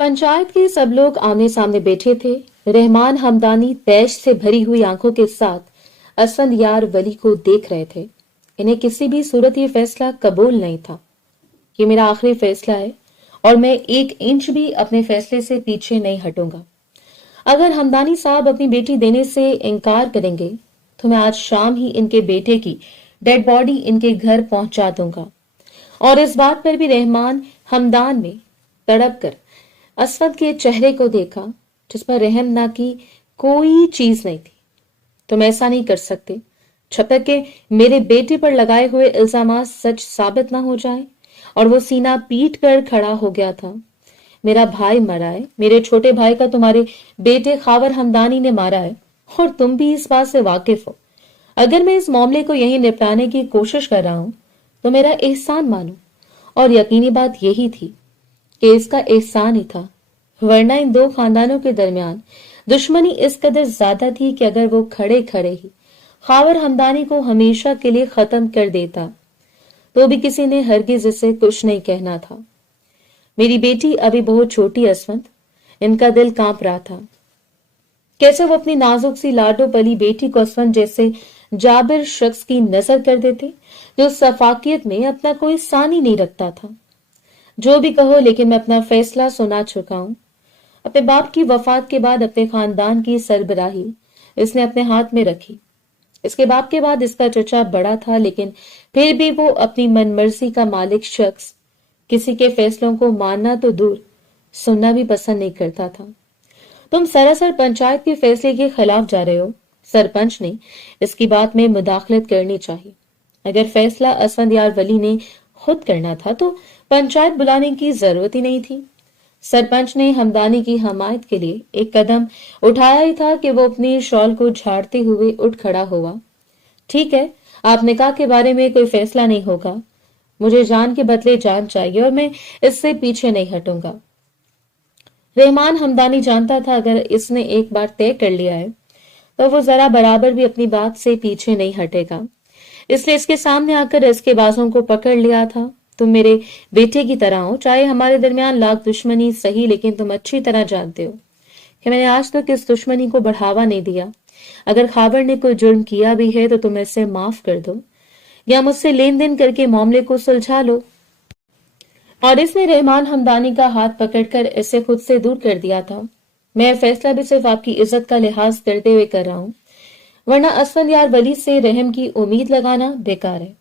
पंचायत के सब लोग आमने सामने बैठे थे। रहमान हमदानी तैश से भरी हुई आंखों के साथ असफंदयार वली को देख रहे थे। इन्हें किसी भी सूरत ये फैसला कबूल नहीं था। ये मेरा आखिरी फैसला है और मैं 1 इंच भी अपने फैसले से पीछे नहीं हटूंगा। अगर हमदानी साहब अपनी बेटी देने से इनकार करेंगे तो मैं आज शाम ही इनके बेटे की डेड बॉडी इनके घर पहुंचा दूंगा। और इस बात पर भी रहमान हमदान ने तड़प कर असफद के चेहरे को देखा, जिस पर रहम ना की कोई चीज नहीं थी। तुम ऐसा नहीं कर सकते जब तक कि मेरे बेटे पर लगाए हुए इल्जामात सच साबित ना हो जाए। और वो सीना पीट कर खड़ा हो गया था। मेरा भाई मरा है, मेरे छोटे भाई का तुम्हारे बेटे खावर हमदानी ने मारा है और तुम भी इस बात से वाकिफ हो। अगर मैं इस मामले को यहीं निपटाने की कोशिश कर रहा हूं तो मेरा एहसान मानो। और यकीनी बात यही थी कि इसका एहसान ही था, वरना इन दो खानदानों के दरमियान दुश्मनी इस कदर ज्यादा थी कि अगर वो खड़े खड़े ही खावर हमदानी को हमेशा के लिए खत्म कर देता तो भी किसी ने हरगिज इसे कुछ नहीं कहना था। मेरी बेटी अभी बहुत छोटी असफंद, इनका दिल कांप रहा था। कैसे वो अपनी नाजुक सी लाडो पली बेटी को असफंद जैसे जाबिर शख्स की नजर कर देते जो सफाकियत में अपना कोई सानी नहीं रखता था। जो भी कहो, लेकिन मैं अपना फैसला सुना चुका हूं। अपने बाप की वफात के बाद अपने खानदान की सरबराही इसने अपने हाथ में रखी। इसके बाप के बाद इसका चचा बड़ा था, लेकिन फिर भी वो अपनी मनमर्जी का मालिक शख्स किसी के फैसलों को मानना तो दूर सुनना भी पसंद नहीं करता था। तुम सरासर पंचायत के फैसले के खिलाफ जा रहे हो। सरपंच ने इसकी बात में मुदाखलत करनी चाहिए। अगर फैसला असफंदयार वली ने खुद करना था तो पंचायत बुलाने की जरूरत ही नहीं थी। सरपंच ने हमदानी की हमायत के लिए एक कदम उठाया ही था कि वो अपनी शॉल को झाड़ते हुए उठ खड़ा हुआ। ठीक है, आप निकाह के बारे में कोई फैसला नहीं होगा। मुझे जान के बदले जान चाहिए और मैं इससे पीछे नहीं हटूंगा। रहमान हमदानी जानता था अगर इसने एक बार तय कर लिया है तो वो जरा बराबर भी अपनी बात से पीछे नहीं हटेगा। इसलिए इसके सामने आकर इसके बाजों को पकड़ लिया था। तुम मेरे बेटे की तरह हो, चाहे हमारे दरमियान लाख दुश्मनी सही, लेकिन तुम अच्छी तरह जानते हो कि मैंने आज तक इस दुश्मनी को बढ़ावा नहीं दिया। अगर खाबर ने कोई जुर्म किया भी है तो तुम इसे माफ कर दो या मुझसे लेन देन करके मामले को सुलझा लो। और इसने रहमान हमदानी का हाथ पकड़कर इसे खुद से दूर कर दिया था। मैं फैसला भी सिर्फ आपकी इज्जत का लिहाज करते हुए कर रहा हूं, वरना असफंदयार वली से रहम की उम्मीद लगाना बेकार है।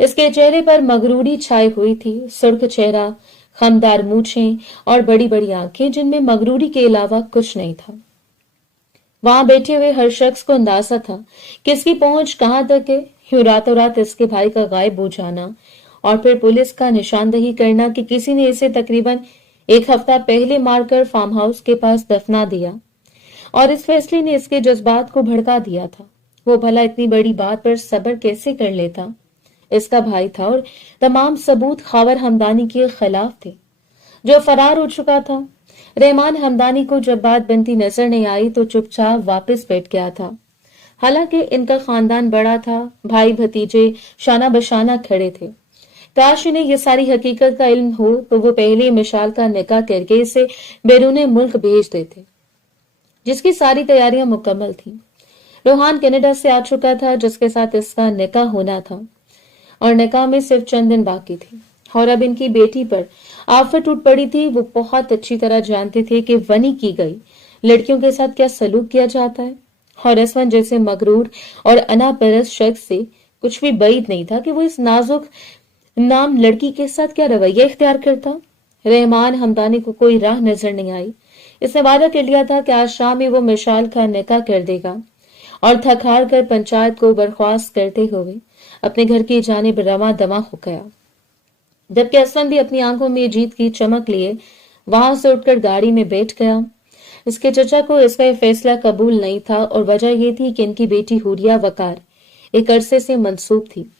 इसके चेहरे पर मगरूरी छाई हुई थी, सुर्ख चेहरा, खमदार मूछें और बड़ी बड़ी आंखें जिनमें मगरूरी के अलावा कुछ नहीं था। वहां बैठे हुए हर शख्स को अंदाजा था कि इसकी पहुंच कहां तक है। यूं रातों रात इसके भाई का गायब हो जाना और फिर पुलिस का निशानदही करना कि किसी ने इसे तकरीबन 1 हफ्ता पहले मारकर फार्म हाउस के पास दफना दिया, और इस फैसले ने इसके जज्बात को भड़का दिया था। वो भला इतनी बड़ी बात पर सब्र कैसे कर लेता। इसका भाई था और तमाम सबूत खावर हमदानी के खिलाफ थे, जो फरार हो चुका था। रहमान हमदानी को जब बात बनती नजर नहीं आई तो चुपचाप वापस बैठ गया था। हालांकि इनका खानदान बड़ा था, भाई भतीजे शाना बशाना खड़े थे। काश इन्हें ये सारी हकीकत का इल्म हो तो वो पहले मिशाल का निकाह करके इसे बैरून मुल्क भेज देते, जिसकी सारी तैयारियां मुकम्मल थी। रोहान कनाडा से आ चुका था, जिसके साथ इसका निकाह होना था, और निकाह में सिर्फ चंद दिन बाकी थे। और अब इनकी बेटी पर आफत टूट पड़ी थी। वो बहुत अच्छी तरह जानते थे कि वनी की गई लड़कियों के साथ क्या सलूक किया जाता है, और असवन जैसे मगरूर और अनापरस्त शख्स से कुछ भी बैद नहीं था कि वो इस नाजुक नाम लड़की के साथ क्या रवैया इख्तियार करता। रहमान हमदानी को कोई राह नजर नहीं आई। इसने वादा कर लिया था कि आज शाम में वो मिशाल का निकाह कर देगा, और थक हार कर पंचायत को बर्खास्त करते हुए अपने घर की जानिब रवा दवा हो गया। जबकि असलम भी अपनी आंखों में जीत की चमक लिए वहां से उठकर गाड़ी में बैठ गया। इसके चचा को इसका यह फैसला कबूल नहीं था, और वजह यह थी कि इनकी बेटी हुरिया वकार एक अरसे से मंसूब थी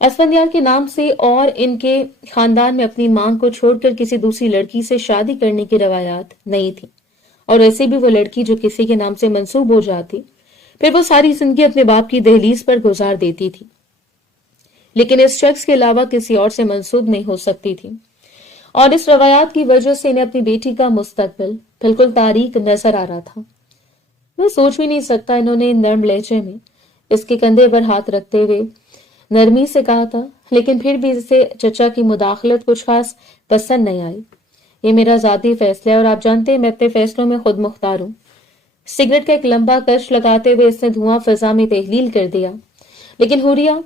असफंदयार के नाम से, और इनके खानदान में अपनी मांग को छोड़कर किसी दूसरी लड़की से शादी करने की रवायात नहीं थी। और ऐसे भी वो लड़की जो किसी के नाम से मंसूब हो जाती फिर वो सारी जिंदगी अपने बाप की दहलीज पर गुजार देती थी, लेकिन इस शख्स के अलावा किसी और से मंसूब नहीं हो सकती थी। और इस रवायात की वजह से इन्हें अपनी बेटी का मुस्तकबिल बिल्कुल तारीक नजर आ रहा था। मैं सोच भी नहीं सकता, इन्होंने नर्म लहजे में इसके कंधे पर हाथ रखते हुए नरमी से कहा था, लेकिन फिर भी इसे चचा की मुदाखलत कुछ खास पसंद नहीं आई। ये मेरा जाती फैसला है और आप जानते हैं मैं अपने फैसलों में खुद मुख्तार हूँ। सिगरेट का एक लंबा कश लगाते हुए इसने धुआं फिजा में तहलील कर दिया। लेकिन हुरिया,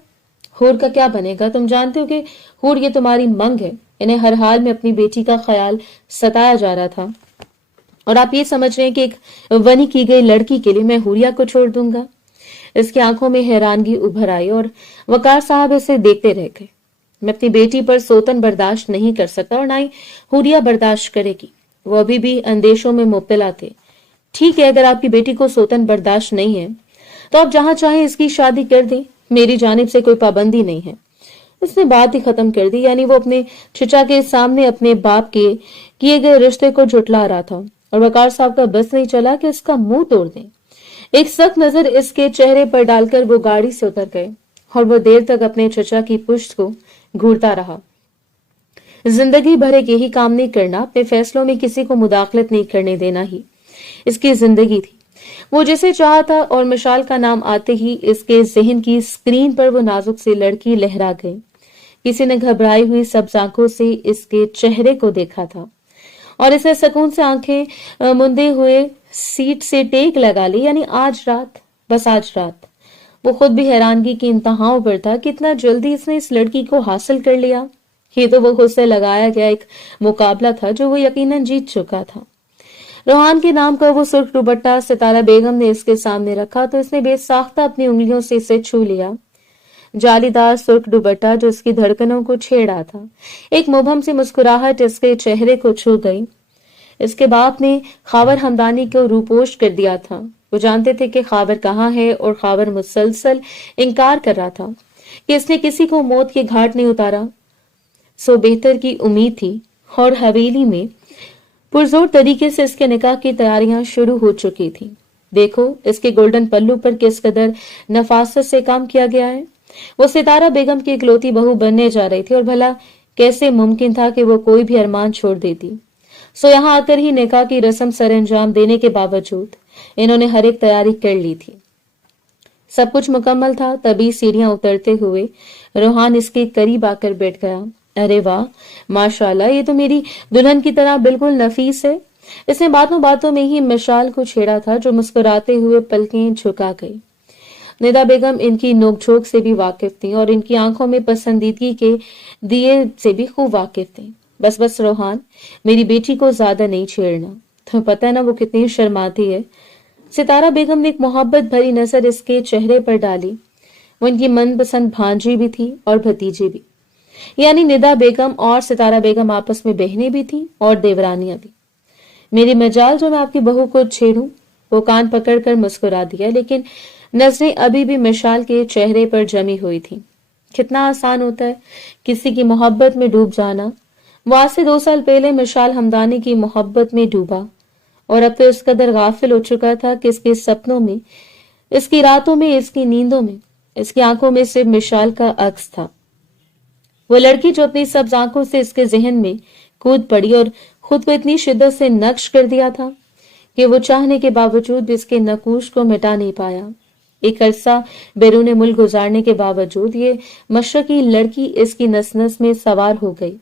हूर का क्या बनेगा? तुम जानते हो कि हूर ये तुम्हारी मंग है। इन्हें हर हाल में अपनी बेटी का ख्याल सताया जा रहा था और आप ये समझ रहे हैं कि एक वनी की गई लड़की के लिए मैं हुरिया को छोड़ दूंगा? इसकी आंखों में हैरानगी उभर आई और वकार साहब इसे देखते रह गए। मैं अपनी बेटी पर सोतन बर्दाश्त नहीं कर सकता और ना ही हुरिया बर्दाश्त करेगी। वो अभी भी अंदेशों में मुब्तला थे। ठीक है, अगर आपकी बेटी को सोतन बर्दाश्त नहीं है तो आप जहां चाहें इसकी शादी कर दें, मेरी जानिब से कोई पाबंदी नहीं है। इसने बात ही खत्म कर दी। यानी वो अपने चचा के सामने अपने बाप के किए गए रिश्ते को झुटला रहा था और वकार साहब का बस नहीं चला कि इसका मुंह तोड़ दें। एक सख्त नजर इसके चेहरे पर डालकर वो गाड़ी से उतर गए और वो देर तक अपने चचा की पुश्त को घूरता रहा। जिंदगी भर एक यही काम नहीं करना, अपने फैसलों में किसी को मुदाखलत नहीं करने देना ही इसकी जिंदगी थी। वो जिसे चाहा था और मिशाल का नाम आते ही इसके जहन की स्क्रीन पर वो नाजुक सी लड़की लहरा गई। किसी ने घबराई हुई सब्ज आंखों से इसके चेहरे को देखा था और इसे सुकून से आंखें मुंदे हुए सीट से टेक लगा ली। यानी आज रात, बस आज रात। वो खुद भी हैरानगी की इंतहाओं पर था। कितना जल्दी इसने इस लड़की को हासिल कर लिया। ये तो वो खुद से लगाया गया एक मुकाबला था जो वो यकीनन जीत चुका था। रोहान के नाम का वो सुर्ख दुपट्टा सितारा बेगम ने इसके सामने रखा तो इसने बेसाख्ता अपनी उंगलियों से इसे छू लिया। जालीदार सुर्ख दुपट्टा जो इसकी धड़कनों को छेड़ा था। एक मुबहम सी मुस्कुराहट इसके चेहरे को छू गई। इसके बाप ने खावर हमदानी को रूपोश कर दिया था। वो जानते थे कि खावर कहाँ है और खावर मुसलसल इनकार कर रहा था कि इसने किसी को मौत के घाट नहीं उतारा। सो बेहतर की उम्मीद थी और हवेली में पुरजोर तरीके से इसके निकाह की तैयारियां शुरू हो चुकी थी। देखो इसके गोल्डन पल्लू पर किस कदर नफासत से काम किया गया है। वो सितारा बेगम की इकलौती बहू बनने जा रही थी और भला कैसे मुमकिन था कि वो कोई भी अरमान छोड़ देती। सो यहाँ आकर ही निकाह की रस्म सर अंजाम देने के बावजूद इन्होंने हर एक तैयारी कर ली थी। सब कुछ मुकम्मल था। तभी सीढ़ियां उतरते हुए रोहान इसके करीब आकर बैठ गया। अरे वाह, माशाल्लाह, ये तो मेरी दुल्हन की तरह बिल्कुल नफीस है। इसने बातों में ही मिशाल को छेड़ा था जो मुस्कुराते हुए पलकें झुका गई। निदा बेगम इनकी नोकझोंक से भी वाकिफ थी और इनकी आंखों में पसंदीदगी के दिए से भी खूब वाकिफ थी। बस रोहान, मेरी बेटी को ज्यादा नहीं छेड़ना। तुम्हें पता है ना वो कितनी शर्माती है। सितारा बेगम ने एक मोहब्बत भरी नजर इसके चेहरे पर डाली। वो इनकी मनपसंद भांजी भी थी और भतीजी भी। यानी निदा बेगम और सितारा बेगम आपस में बहनें भी थी और देवरानियां भी। मेरी मजाल जो मैं आपकी बहू को छेड़ूं। वो कान पकड़कर मुस्कुरा दिया, लेकिन नजरें अभी भी मिशाल के चेहरे पर जमी हुई थी। कितना आसान होता है किसी की मोहब्बत में डूब जाना। वो आज से 2 साल पहले मिशाल हमदानी की मोहब्बत में डूबा और अब तो इस कदर गाफिल हो चुका था कि इसके सपनों में, इसकी रातों में, इसकी नींदों में, इसकी आंखों में सिर्फ मिशाल का अक्स था। वो लड़की जो अपनी सब्ज आंखों से इसके जहन में कूद पड़ी और खुद को इतनी शिद्दत से नक्श कर दिया था कि वो चाहने के बावजूद भी इसके नकूश को मिटा नहीं पाया। एक अरसा बैरून मुल्क गुजारने के बावजूद ये मशरकी लड़की इसकी नस नस में सवार हो गई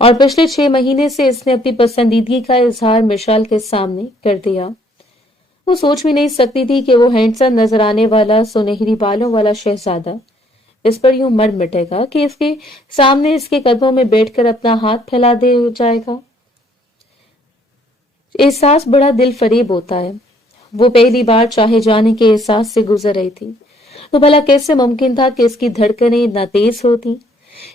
और पिछले 6 महीने से इसने अपनी पसंदीदगी का इजहार मिशाल के सामने कर दिया। वो सोच भी नहीं सकती थी कि वो हैंडसम नजर आने वाला सुनहरी बालों वाला शहजादा इस पर यूं मर मिटेगा कि इसके सामने इसके कदमों में बैठकर अपना हाथ फैला दे जाएगा। एहसास बड़ा दिल फरेब होता है। वो पहली बार चाहे जाने के एहसास से गुजर रही थी तो भला कैसे मुमकिन था कि इसकी धड़कनें न तेज होती।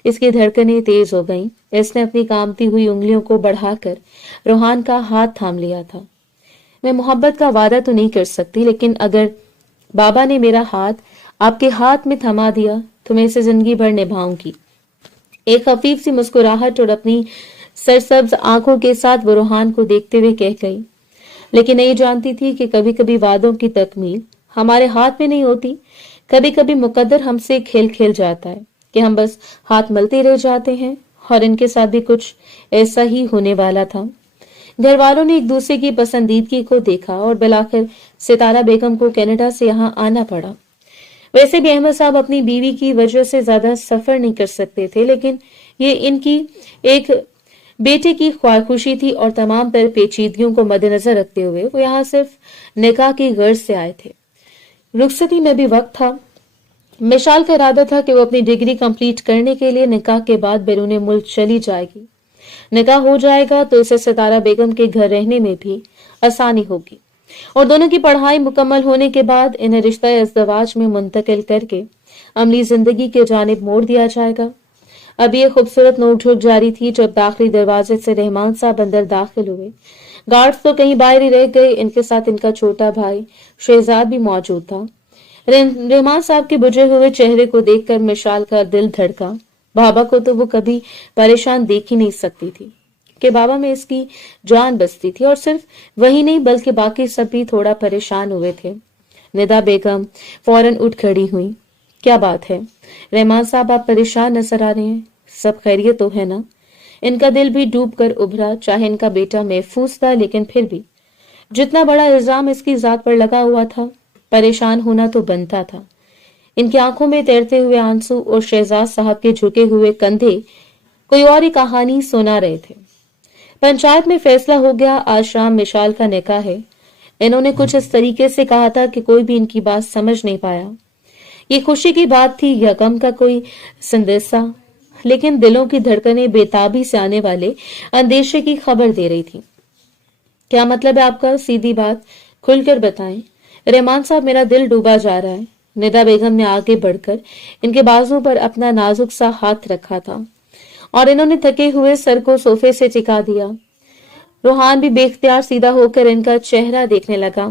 इसकी धड़कनें तेज हो गईं। इसने अपनी कांपती हुई उंगलियों को बढ़ाकर रोहान का हाथ थाम लिया था। मैं मोहब्बत का वादा तो नहीं कर सकती, लेकिन अगर बाबा ने मेरा हाथ आपके हाथ में थमा दिया तो मैं इसे जिंदगी भर निभाऊंगी। एक खफीफ सी मुस्कुराहट और अपनी सरसब्ज आंखों के साथ वो रोहान को देखते हुए कह गई। लेकिन नहीं जानती थी कि कभी कभी वादों की तकमील हमारे हाथ में नहीं होती। कभी कभी मुकद्दर हमसे खेल खेल जाता है कि हम बस हाथ मलते रह जाते हैं और इनके साथ भी कुछ ऐसा ही होने वाला था। घर वालों ने एक दूसरे की पसंदीदगी को देखा और बिलाखिर सितारा बेगम को कनाडा से यहाँ आना पड़ा। वैसे भी अहमद साहब अपनी बीवी की वजह से ज्यादा सफर नहीं कर सकते थे, लेकिन ये इनकी एक बेटे की ख्वाहिशी थी और तमाम तरह पेचीदगियों को मद्देनजर रखते हुए वो यहाँ सिर्फ निकाह की गर्ज से आए थे। रुखसती में भी वक्त था। मिशाल का इरादा था कि वो अपनी डिग्री कंप्लीट करने के लिए निकाह के बाद बैरून मुल्क चली जाएगी। निकाह हो जाएगा तो इसे सितारा बेगम के घर रहने में भी आसानी होगी और दोनों की पढ़ाई मुकम्मल होने के बाद इन्हें रिश्ता इज़्दवाज में मुंतकिल करके अमली जिंदगी के जानिब मोड़ दिया जाएगा। अब ये खूबसूरत नोकझोंक जारी थी जब दाखिली दरवाजे से रहमान साहब अंदर दाखिल हुए। गार्ड्स तो कहीं बाहर ही रह गए। इनके साथ इनका छोटा भाई शहजाद भी मौजूद था। रहमान साहब के बुझे हुए चेहरे को देखकर मिशाल का दिल धड़का। बाबा को तो वो कभी परेशान देख ही नहीं सकती थी कि बाबा में इसकी जान बसती थी और सिर्फ वही नहीं बल्कि बाकी सब भी थोड़ा परेशान हुए थे। निदा बेगम फौरन उठ खड़ी हुई। क्या बात है रहमान साहब, आप परेशान नजर आ रहे हैं? सब खैरियत तो है ना? इनका दिल भी डूब कर उभरा। चाहे इनका बेटा महफूज था, लेकिन फिर भी जितना बड़ा इल्जाम इसकी जात पर लगा हुआ था, परेशान होना तो बनता था। इनकी आंखों में तैरते हुए आंसू और शहजाद साहब के झुके हुए कंधे कोई और ही कहानी सुना रहे थे। पंचायत में फैसला हो गया, आज शाम मिशाल का निकाह है। इन्होंने कुछ इस तरीके से कहा था कि कोई भी इनकी बात समझ नहीं पाया। ये खुशी की बात थी या गम का कोई संदेशा, लेकिन दिलों की धड़कनें बेताबी से आने वाले अंदेशे की खबर दे रही थी। क्या मतलब है आपका? सीधी बात खुलकर बताएं। रहमान साहब, मेरा दिल डूबा जा रहा है। निदा बेगम ने आगे बढ़कर इनके बाजू पर अपना नाजुक सा हाथ रखा था और इन्होंने थके हुए सर को सोफे से टिका दिया। रोहान भी बेख्तियार सीधा होकर इनका चेहरा देखने लगा।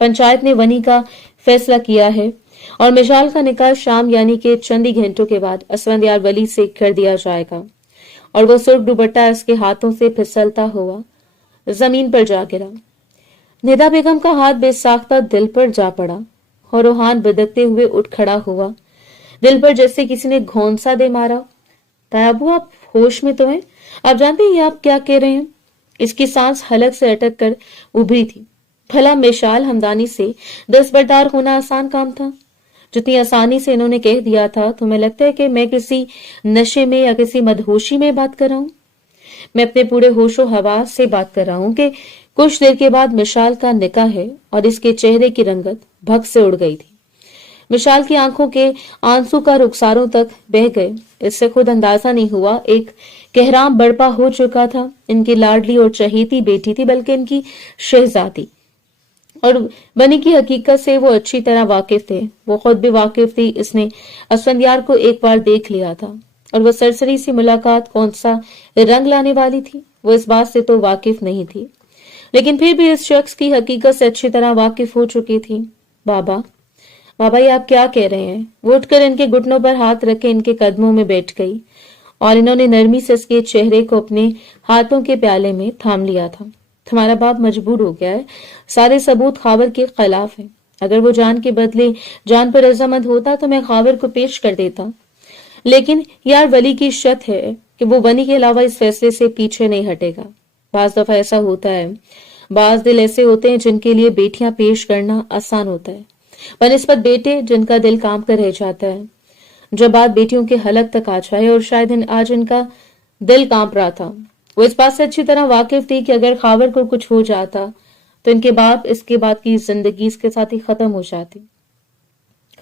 पंचायत ने वनी का फैसला किया है और मिशाल का निकाह शाम यानी कि चंद ही घंटों के बाद असफंदियार वली से कर दिया जाएगा। और वो सुर्ख दुपट्टा इसके हाथों से फिसलता हुआ जमीन पर जा गिरा। निदा बेगम का हाथ बेसाख्ता दिल पर जा पड़ा और रोहान बदकते हुए उठ खड़ा हुआ। दिल पर जैसे किसी ने घोंसा दे मारा। तायाबू, आप होश में तो हैं? आप जानते हैं आप क्या कह रहे हैं? इसकी सांस हलक से अटक कर उभरी थी। भला मिशाल हमदानी से दस्तबरदार होना आसान काम था? जितनी आसानी से इन्होंने कह दिया था, तुम्हें लगता है कि मैं किसी नशे में या किसी मदहोशी में बात कर रहा हूं? मैं अपने पूरे होशो हवास से बात कर रहा हूं कि कुछ देर के बाद मिशाल का निकाह है। और इसके चेहरे की रंगत भग से उड़ गई थी। मिशाल की आंखों के आंसू का रुखसारों तक बह गए। इससे खुद अंदाजा नहीं हुआ एक कहराम बड़पा हो चुका था। इनकी लाडली और चहेती बेटी थी, बल्कि इनकी शहजादी। और बनी की हकीकत से वो अच्छी तरह वाकिफ थे। वो खुद भी वाकिफ थी। इसने असफंदियार को एक बार देख लिया था और वो सरसरी सी मुलाकात कौन सा रंग लाने वाली थी, वो इस बात से तो वाकिफ नहीं थी, लेकिन फिर भी इस शख्स की हकीकत से अच्छी तरह वाकिफ हो चुकी थी। बाबा, बाबा, ये आप क्या कह रहे हैं? वो उठकर इनके घुटनों पर हाथ रखे इनके कदमों में बैठ गई और इन्होंने नरमी से इसके चेहरे को अपने हाथों के प्याले में थाम लिया था। तुम्हारा बाप मजबूर हो गया है। सारे सबूत खावर के खिलाफ है। अगर वो जान के बदले जान पर रजामंद होता तो मैं खावर को पेश कर देता, लेकिन यार वली की शर्त है कि वो वनी के अलावा इस फैसले से पीछे नहीं हटेगा। बाज दफा ऐसा होता है, बाज दिल ऐसे होते हैं जिनके लिए बेटियां पेश करना आसान होता है बनिस्बत बेटे जिनका दिल काम कर रह जाता है। जब बात बेटियों के हलक तक आ जाए, और शायद आज इनका दिल कांप रहा था, वो इस बात से अच्छी तरह वाकिफ थी कि अगर खावर को कुछ हो जाता तो इनके बाप इसके बाद की जिंदगी इसके साथ ही खत्म हो जाती।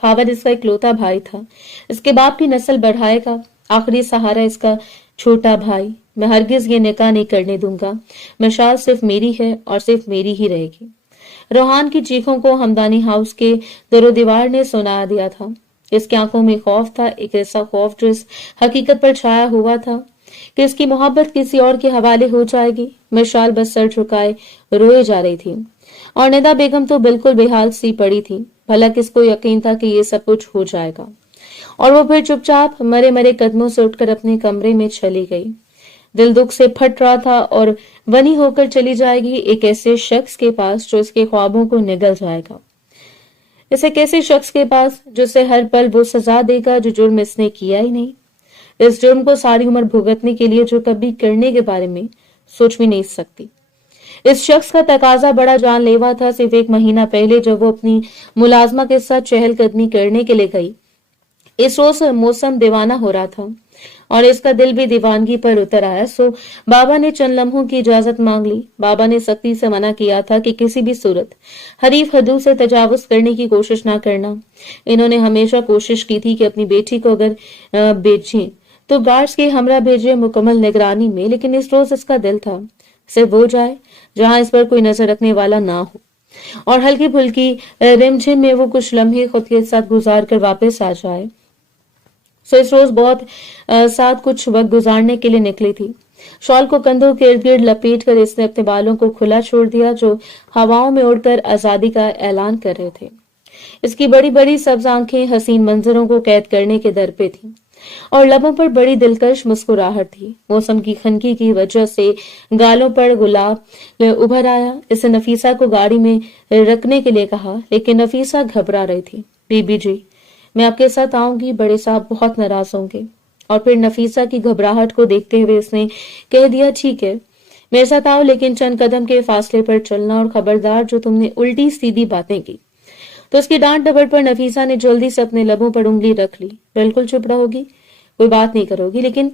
खावर इसका इकलौता भाई था। इसके बाप की नस्ल बढ़ाएगा। आखिरी सहारा इसका छोटा भाई। मैं हरगिज ये निकाह नहीं करने दूंगा। मिशाल सिर्फ मेरी है और सिर्फ मेरी ही रहेगी। रोहान की चीखों को हमदानी हाउस के दरो दीवार ने सुना दिया था। इसकी आंखों में खौफ था, एक ऐसा खौफ जो इस हकीकत पर छाया हुआ था कि इसकी मोहब्बत किसी और के हवाले हो जाएगी। मिशाल बस सर झुकाए रोए जा रही थी और निदा बेगम तो बिल्कुल बेहाल सी पड़ी थी। भला किसको यकीन था कि ये सब कुछ हो जाएगा। और वो फिर चुपचाप मरे मरे कदमों से उठकर अपने कमरे में चली गई। दिल दुख से फट रहा था और वनी होकर चली जाएगी एक ऐसे शख्स के पास जो इसके ख्वाबों को निगल जाएगा। इस एक ऐसे शख्स के पास जिसे हर पल वो सजा देगा जो जुर्म इसने किया ही नहीं, इस जुर्म को सारी उम्र भुगतने के लिए जो कभी करने के बारे में सोच भी नहीं सकती। इस शख्स का तकाजा बड़ा जानलेवा था। सिर्फ एक महीना पहले जब वो अपनी मुलाजमा के साथ चहलकदमी करने के लिए गई, इस रोज मौसम दीवाना हो रहा था और इसका दिल भी दीवानगी पर उतर आया। सो बाबा ने चंद लम्हों की इजाजत मांग ली। बाबा ने सख्ती से मना किया था कि किसी भी सूरत हरीफ हदूद से तजावुज करने की कोशिश ना करना। इन्होंने हमेशा कोशिश की थी कि अपनी बेटी को अगर बेचें तो गार्ड्स की हमरा भेजे मुकम्मल निगरानी में, लेकिन इस रोज इसका दिल था सिर्फ वो जाए जहां इस पर कोई नजर रखने वाला ना हो और हल्की फुल्की रिमझिम में वो कुछ लम्हे खुद के साथ गुजार कर वापस आ जाए। सो इस रोज बहुत साथ कुछ वक्त गुजारने के लिए निकली थी। शॉल को कंधों के इर्द गिर्द लपेट कर इसने अपने बालों को खुला छोड़ दिया जो हवाओं में उड़कर आजादी का ऐलान कर रहे थे। इसकी बड़ी बड़ी सब्ज आंखें हसीन मंजरों को कैद करने के दर पे थी और लबों पर बड़ी दिलकश मुस्कुराहट थी। मौसम की खनकी की वजह से गालों पर गुलाब उभर आया। इसे नफीसा को गाड़ी में रखने के लिए कहा, लेकिन नफीसा घबरा रही थी। बीबी जी, मैं आपके साथ आऊंगी, बड़े साहब बहुत नाराज होंगे। और फिर नफीसा की घबराहट को देखते हुए इसने कह दिया, ठीक है मेरे साथ आओ, लेकिन चंद कदम के फासले पर चलना और खबरदार जो तुमने उल्टी सीधी बातें की। तो उसकी डांट डबर पर नफीसा ने जल्दी से अपने लबों पर उंगली रख ली। बिल्कुल चुप रहोगी, कोई बात नहीं करोगी, लेकिन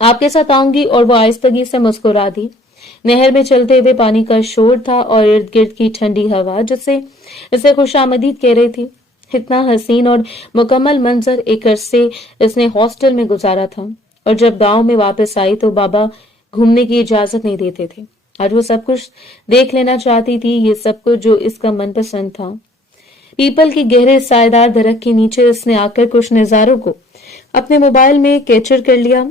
आपके साथ आऊंगी। और वो आहिस्तगी से मुस्कुरा दी। नहर में चलते हुए पानी का शोर था और इर्द गिर्द की ठंडी हवा जिससे इसे खुशामदीद कह रही थी। इतना हसीन और मुकम्मल मंजर एक अरसे इसने हॉस्टल में गुजारा था और जब गांव में वापस आई तो बाबा घूमने की इजाजत नहीं देते थे। आज वो सब कुछ देख लेना चाहती थी, ये सब कुछ जो इसका मनपसंद था। पीपल की गहरे सायेदार दरख्त के नीचे इसने आकर कुछ नजारों को अपने मोबाइल में कैप्चर कर लिया।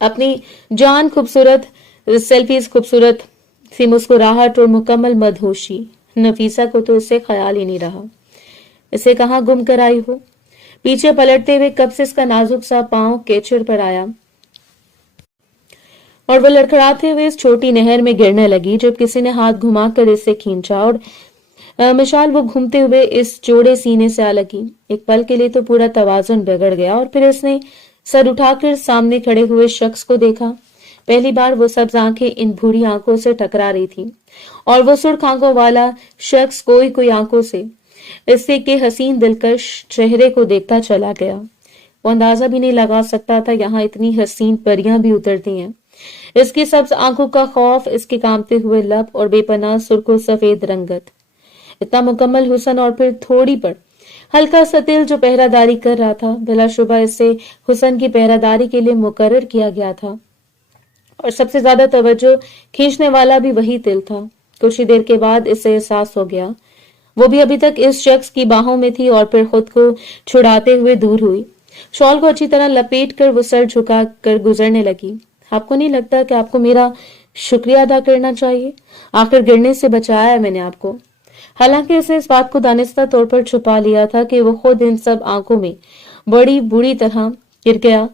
अपनी जान खूबसूरत सेल्फीज, खूबसूरत सी मुस्कुराहट और मुकम्मल मदहोशी। नफीसा को तो इससे ख्याल ही नहीं रहा इसे कहाँ गुम कर आई हो। पीछे पलटते हुए कब से इसका नाजुक सा पांव कैचर पर आया और वो लड़खड़ाते हुए इस छोटी नहर में गिरने लगी जब किसी ने हाथ घुमाकर इसे खींचा और मिसाल वो घूमते हुए इस जोड़े सीने से आ लगी। एक पल के लिए तो पूरा तवाजुन बिगड़ गया और फिर इसने सर उठाकर सामने खड़े हुए शख्स को देखा। पहली बार वो सब्ज आंखें इन भूरी आंखों से टकरा रही थी और वो सुर्ख आंखों वाला शख्स कोई कोई आंखों से इससे के हसीन दिलकश चेहरे को देखता चला गया। वो अंदाजा भी नहीं लगा सकता था यहाँ इतनी हसीन परियां भी उतरती हैं। इसकी सब्ज आंखों का खौफ, इसके कांपते हुए लब और बेपनाह सुर्ख सफेद रंगत, इतना मुकम्मल हुस्न और फिर थोड़ी पर हल्का सा तिल जो पहरादारी कर रहा था। बिलाशुबा इसे हुस्न की पहरादारी के लिए मुकर्रर किया गया था और सबसे ज्यादा तवज्जो खींचने वाला भी वही तिल था। कुछ ही देर के बाद इसे एहसास हो गया वो भी अभी तक इस शख्स की बाहों में थी और फिर खुद को छुड़ाते हुए दूर हुई। शॉल को अच्छी तरह लपेट कर वो सर झुका कर गुजरने लगी। आपको नहीं लगता कि आपको मेरा शुक्रिया अदा करना चाहिए? आखिर गिरने से बचाया है मैंने आपको। हालांकि इसने इस बात को दानिस्ता तौर पर छुपा लिया था कि वो खुद इन सब आंखों में बड़ी बुरी तरह गिर गया।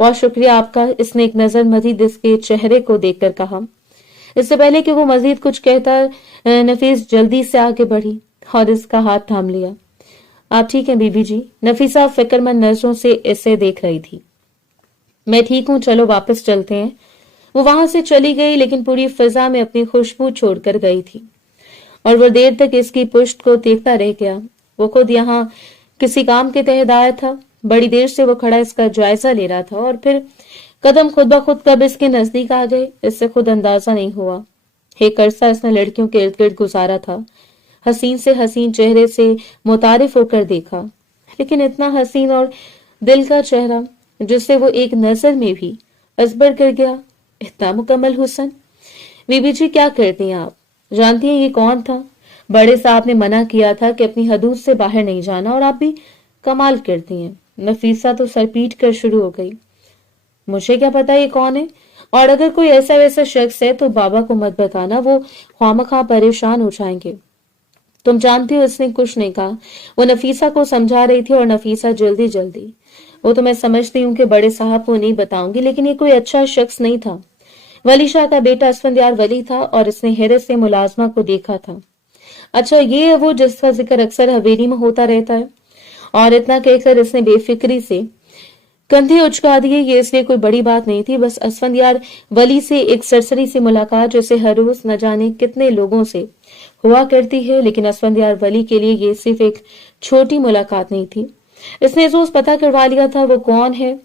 बहुत शुक्रिया आपका, इसने एक नजर मजीद इसके चेहरे को देखकर कहा। इससे पहले कि वो मजीद कुछ कहता नफीस जल्दी से आगे बढ़ी और इसका हाथ थाम लिया। आप ठीक हैं बीबी जी? नफीसा फिक्रमंद नजरों से इसे देख रही थी। मैं ठीक हूं, चलो वापस चलते हैं। वो वहां से चली गई लेकिन पूरी फिजा में अपनी खुशबू छोड़कर गई थी और वो देर तक इसकी पुष्ट को देखता रह गया। वो खुद यहाँ किसी काम के तहत आया था। बड़ी देर से वो खड़ा इसका जायजा ले रहा था और फिर कदम खुद ब खुद कब इसके नजदीक आ गए इससे खुद अंदाजा नहीं हुआ। एक अरसा इसने लड़कियों के इर्द गिर्द गुजारा था, हसीन से हसीन चेहरे से मुतारिफ होकर देखा, लेकिन इतना हसीन और दिल का चेहरा जिससे वो एक नजर में भी असबर कर गया। इतना मुकम्मल हुस्न। बीबी जी क्या करती हैं आप? जानती हैं ये कौन था? बड़े साहब ने मना किया था कि अपनी हदूद से बाहर नहीं जाना और आप भी कमाल करती हैं। नफीसा तो सर पीट कर शुरू हो गई। मुझे क्या पता ये कौन है, और अगर कोई ऐसा वैसा शख्स है तो बाबा को मत बताना, वो ख्वामखा परेशान हो जाएंगे। तुम जानती हो इसने कुछ नहीं कहा। वो नफीसा को समझा रही थी और नफीसा जल्दी जल्दी, वो तो मैं समझती हूँ कि बड़े साहब को नहीं बताऊंगी, लेकिन ये कोई अच्छा शख्स नहीं था। वली शाह का बेटा असफंदयार वली था और इसने हैरत से मुलाजमा को देखा था। अच्छा ये है वो जिसका जिक्र अक्सर हवेली में होता रहता है। और इतना कहकर इसने बेफिक्री से कंधे उचका दिए। ये इसलिए कोई बड़ी बात नहीं थी, बस असफंदयार वली से एक सरसरी सी मुलाकात जैसे हर रोज न जाने कितने लोगों से हुआ करती है, लेकिन असफंदयार वली के लिए ये सिर्फ एक छोटी मुलाकात नहीं थी। इसने रोज पता करवा लिया था वो कौन है।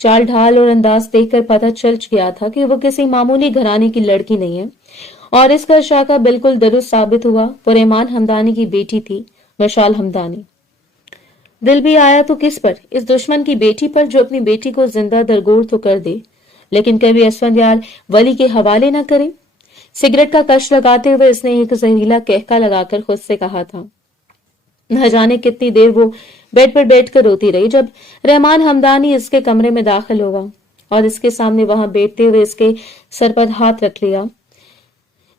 चाल ढाल और अंदाज देखकर पता चल गया था कि वो किसी मामूली घराने की लड़की नहीं है, और इसका शाका बिल्कुल दुरुस्त साबित हुआ। वो रहमान हमदानी की बेटी थी, मशाल हमदानी। दिल भी आया तो किस पर? इस दुश्मन की बेटी पर जो अपनी बेटी को जिंदा दरगोर तो कर दे, लेकिन कभी असफंदयार वली के हवाले न करे। सिगरेट का कश लगाते हुए इसने एक जहरीला कहका लगाकर खुद से कहा था। न जाने कितनी देर वो बेड पर बैठकर रोती रही, जब रहमान हमदानी इसके कमरे में दाखिल हुआ और इसके सामने वहां बैठते हुए इसके सर पर हाथ रख लिया।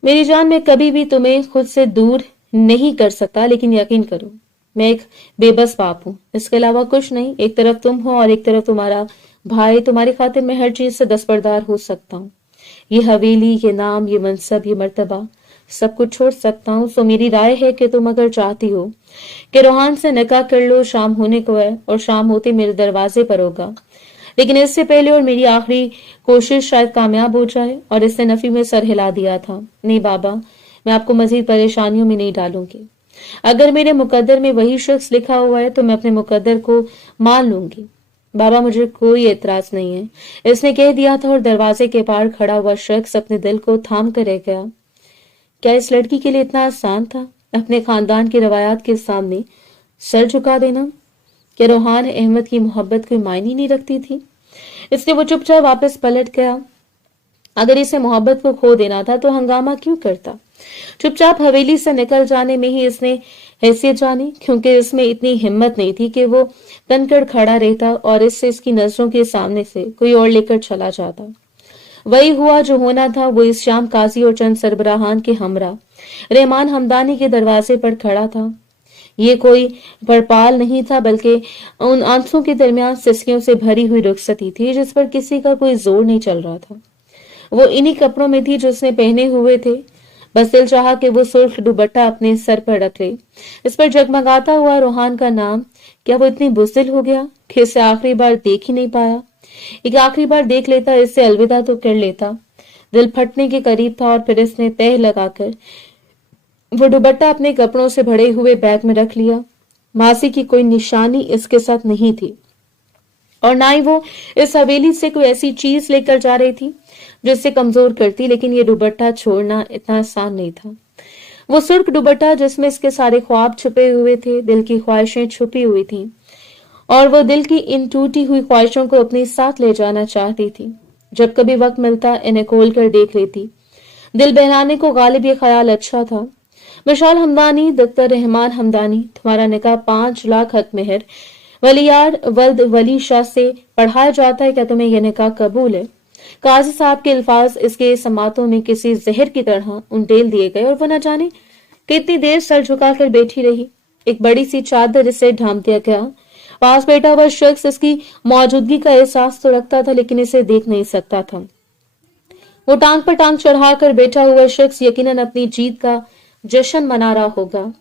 मेरी जान, मैं कभी भी तुम्हें खुद से दूर नहीं कर सकता, लेकिन यकीन करो मैं एक बेबस बाप हूं, इसके अलावा कुछ नहीं। एक तरफ तुम हो और एक तरफ तुम्हारा भाई। तुम्हारी खातिर मैं हर चीज से दस्तबरदार हो सकता हूँ। ये हवेली, ये नाम, ये मनसब, ये मर्तबा, सब कुछ छोड़ सकता हूँ। सो मेरी राय है कि तुम अगर चाहती हो कि रोहान से निकाह कर लो, शाम होने को है और शाम होते मेरे दरवाजे पर होगा, लेकिन इससे पहले और मेरी आखिरी कोशिश शायद कामयाब हो जाए। और इसने नफी में सर हिला दिया था। नहीं बाबा, मैं आपको मजीद परेशानियों में नहीं डालूंगी। अगर मेरे मुकद्दर में वही शख्स लिखा हुआ है तो मैं अपने मुकद्दर को मान लूंगी। बाबा, मुझे कोई एतराज नहीं है, इसने कह दिया था, और दरवाजे के पार खड़ा हुआ शख्स अपने दिल को थाम कर रह गया। क्या इस लड़की के लिए इतना आसान था अपने खानदान की रवायात के सामने सर झुका देना? क्या रोहान अहमद की मोहब्बत कोई मायने नहीं रखती थी? इसलिए वो चुपचाप वापस पलट गया। अगर इसे मोहब्बत को खो देना था तो हंगामा क्यों करता? चुपचाप हवेली से निकल जाने में ही इसने हैसियत जानी, क्योंकि इसमें इतनी हिम्मत नहीं थी कि वो तनकर खड़ा रहता और इससे इसकी नजरों के सामने से कोई और लेकर चला जाता। वही हुआ जो होना था। वो इस शाम काजी और चंद सरबराहान के हमरा रहमान हमदानी के दरवाजे पर खड़ा था। ये कोई बड़पाल नहीं था, बल्कि उन आंसू के दरमियान सिसकियों से भरी हुई रुखसती थी जिस पर किसी का कोई जोर नहीं चल रहा था। वो इन्हीं कपड़ों में थी जो उसने पहने हुए थे। बस दिल चाहा कि वो सुर्ख दुपट्टा अपने सर पर रख ले। इस पर जगमगाता हुआ रोहान का नाम। क्या वो इतनी बुज़दिल हो गया कि इसे आखिरी बार देख ही नहीं पाया? एक आखिरी बार देख लेता, इससे अलविदा तो कर लेता। दिल फटने के करीब था और फिर इसने तह लगाकर वो दुपट्टा अपने कपड़ों से भरे हुए बैग में रख लिया। मासी की कोई निशानी इसके साथ नहीं थी, और ना ही वो इस हवेली से कोई ऐसी चीज लेकर जा रही थी जो इसे कमजोर करती, लेकिन ये दुपट्टा छोड़ना इतना आसान नहीं था। वो सुर्ख दुपट्टा जिसमें इसके सारे ख्वाब छुपे हुए थे, दिल की ख्वाहिशें छुपी हुई थी, और वो दिल की इन टूटी हुई ख्वाहिशों को अपने साथ ले जाना चाहती थी। जब कभी वक्त मिलता इन्हें खोल कर देख लेती। दिल बहलाने को गालिब ये ख्याल अच्छा था। मशाल हमदानी, दफ्तर रहमान हमदानी, तुम्हारा निकाह 5 लाख हक मेहर वलियार वल्द वली शाह से पढ़ाया जाता है। क्या तुम्हें यह निकाह कबूल है? काजी साहब के अल्फाज इसके समातों में किसी जहर की तरह उंडेल दिए गए, और वो न जाने कितनी देर सर झुकाकर बैठी रही। एक बड़ी सी चादर इसे ढांप दिया गया। पास बैठा हुआ शख्स इसकी मौजूदगी का एहसास तो रखता था, लेकिन इसे देख नहीं सकता था। वो टांग पर टांग चढ़ाकर बैठा हुआ शख्स यकीनन अपनी जीत का जश्न मना रहा होगा।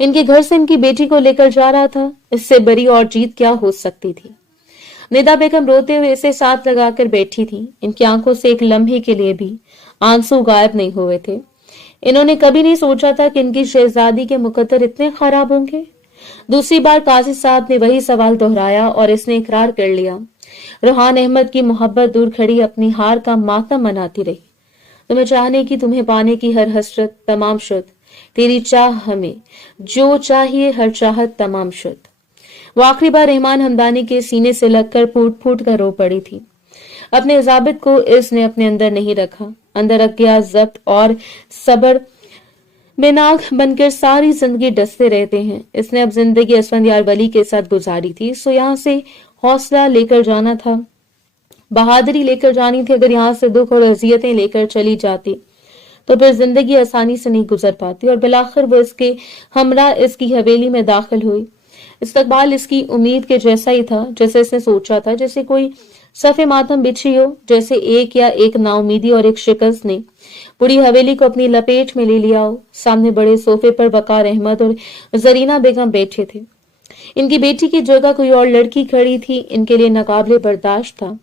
इनके घर से इनकी बेटी को लेकर जा रहा था। इससे बड़ी और जीत क्या हो सकती थी? निदा बेगम रोते हुए इसे साथ लगाकर बैठी थी। इनकी आंखों से एक लम्हे के लिए भी आंसू गायब नहीं हुए थे। इन्होंने कभी नहीं सोचा था कि इनकी शहजादी के मुकद्दर इतने खराब होंगे। दूसरी बार काजी साहब ने वही सवाल दोहराया और इसने इकरार कर लिया। रोहान अहमद की मोहब्बत दूर खड़ी अपनी हार का मातम मनाती रही। तुम्हें चाहने की, तुम्हें पाने की हर हसरत तमाम शुद्ध, तेरी चाह हमें जो चाहिए हर चाहत तमाम शुद्ध। वो आखिरी बार रहमान हमदानी के सीने से लगकर फूट फूट कर रो पड़ी थी। अपने जाबित को इसने अपने अंदर नहीं रखा, अंदर रख गया जब्त और सबर बेनाग बनकर सारी जिंदगी डसते रहते हैं। इसने अब जिंदगी असफंदयार वली के साथ गुजारी थी, सो यहाँ से हौसला लेकर जाना था, बहादुरी लेकर जानी थी। अगर यहाँ से दुख और अजियतें लेकर चली जाती तो फिर जिंदगी आसानी से नहीं गुजर पाती। और बिलाखिर वो इसके हमरा इसकी हवेली में दाखिल हुई। इस्तकबाल इसकी उम्मीद के जैसा ही था जैसे इसने सोचा था, जैसे कोई सफे मातम बिछी हो, जैसे एक नाउमीदी और एक शिकस्त ने पूरी हवेली को अपनी लपेट में ले लिया हो। सामने बड़े सोफे पर वकार अहमद और जरीना बेगम बैठे थे। इनकी बेटी की जगह कोई और लड़की खड़ी थी, इनके लिए नाकाबिले बर्दाश्त था।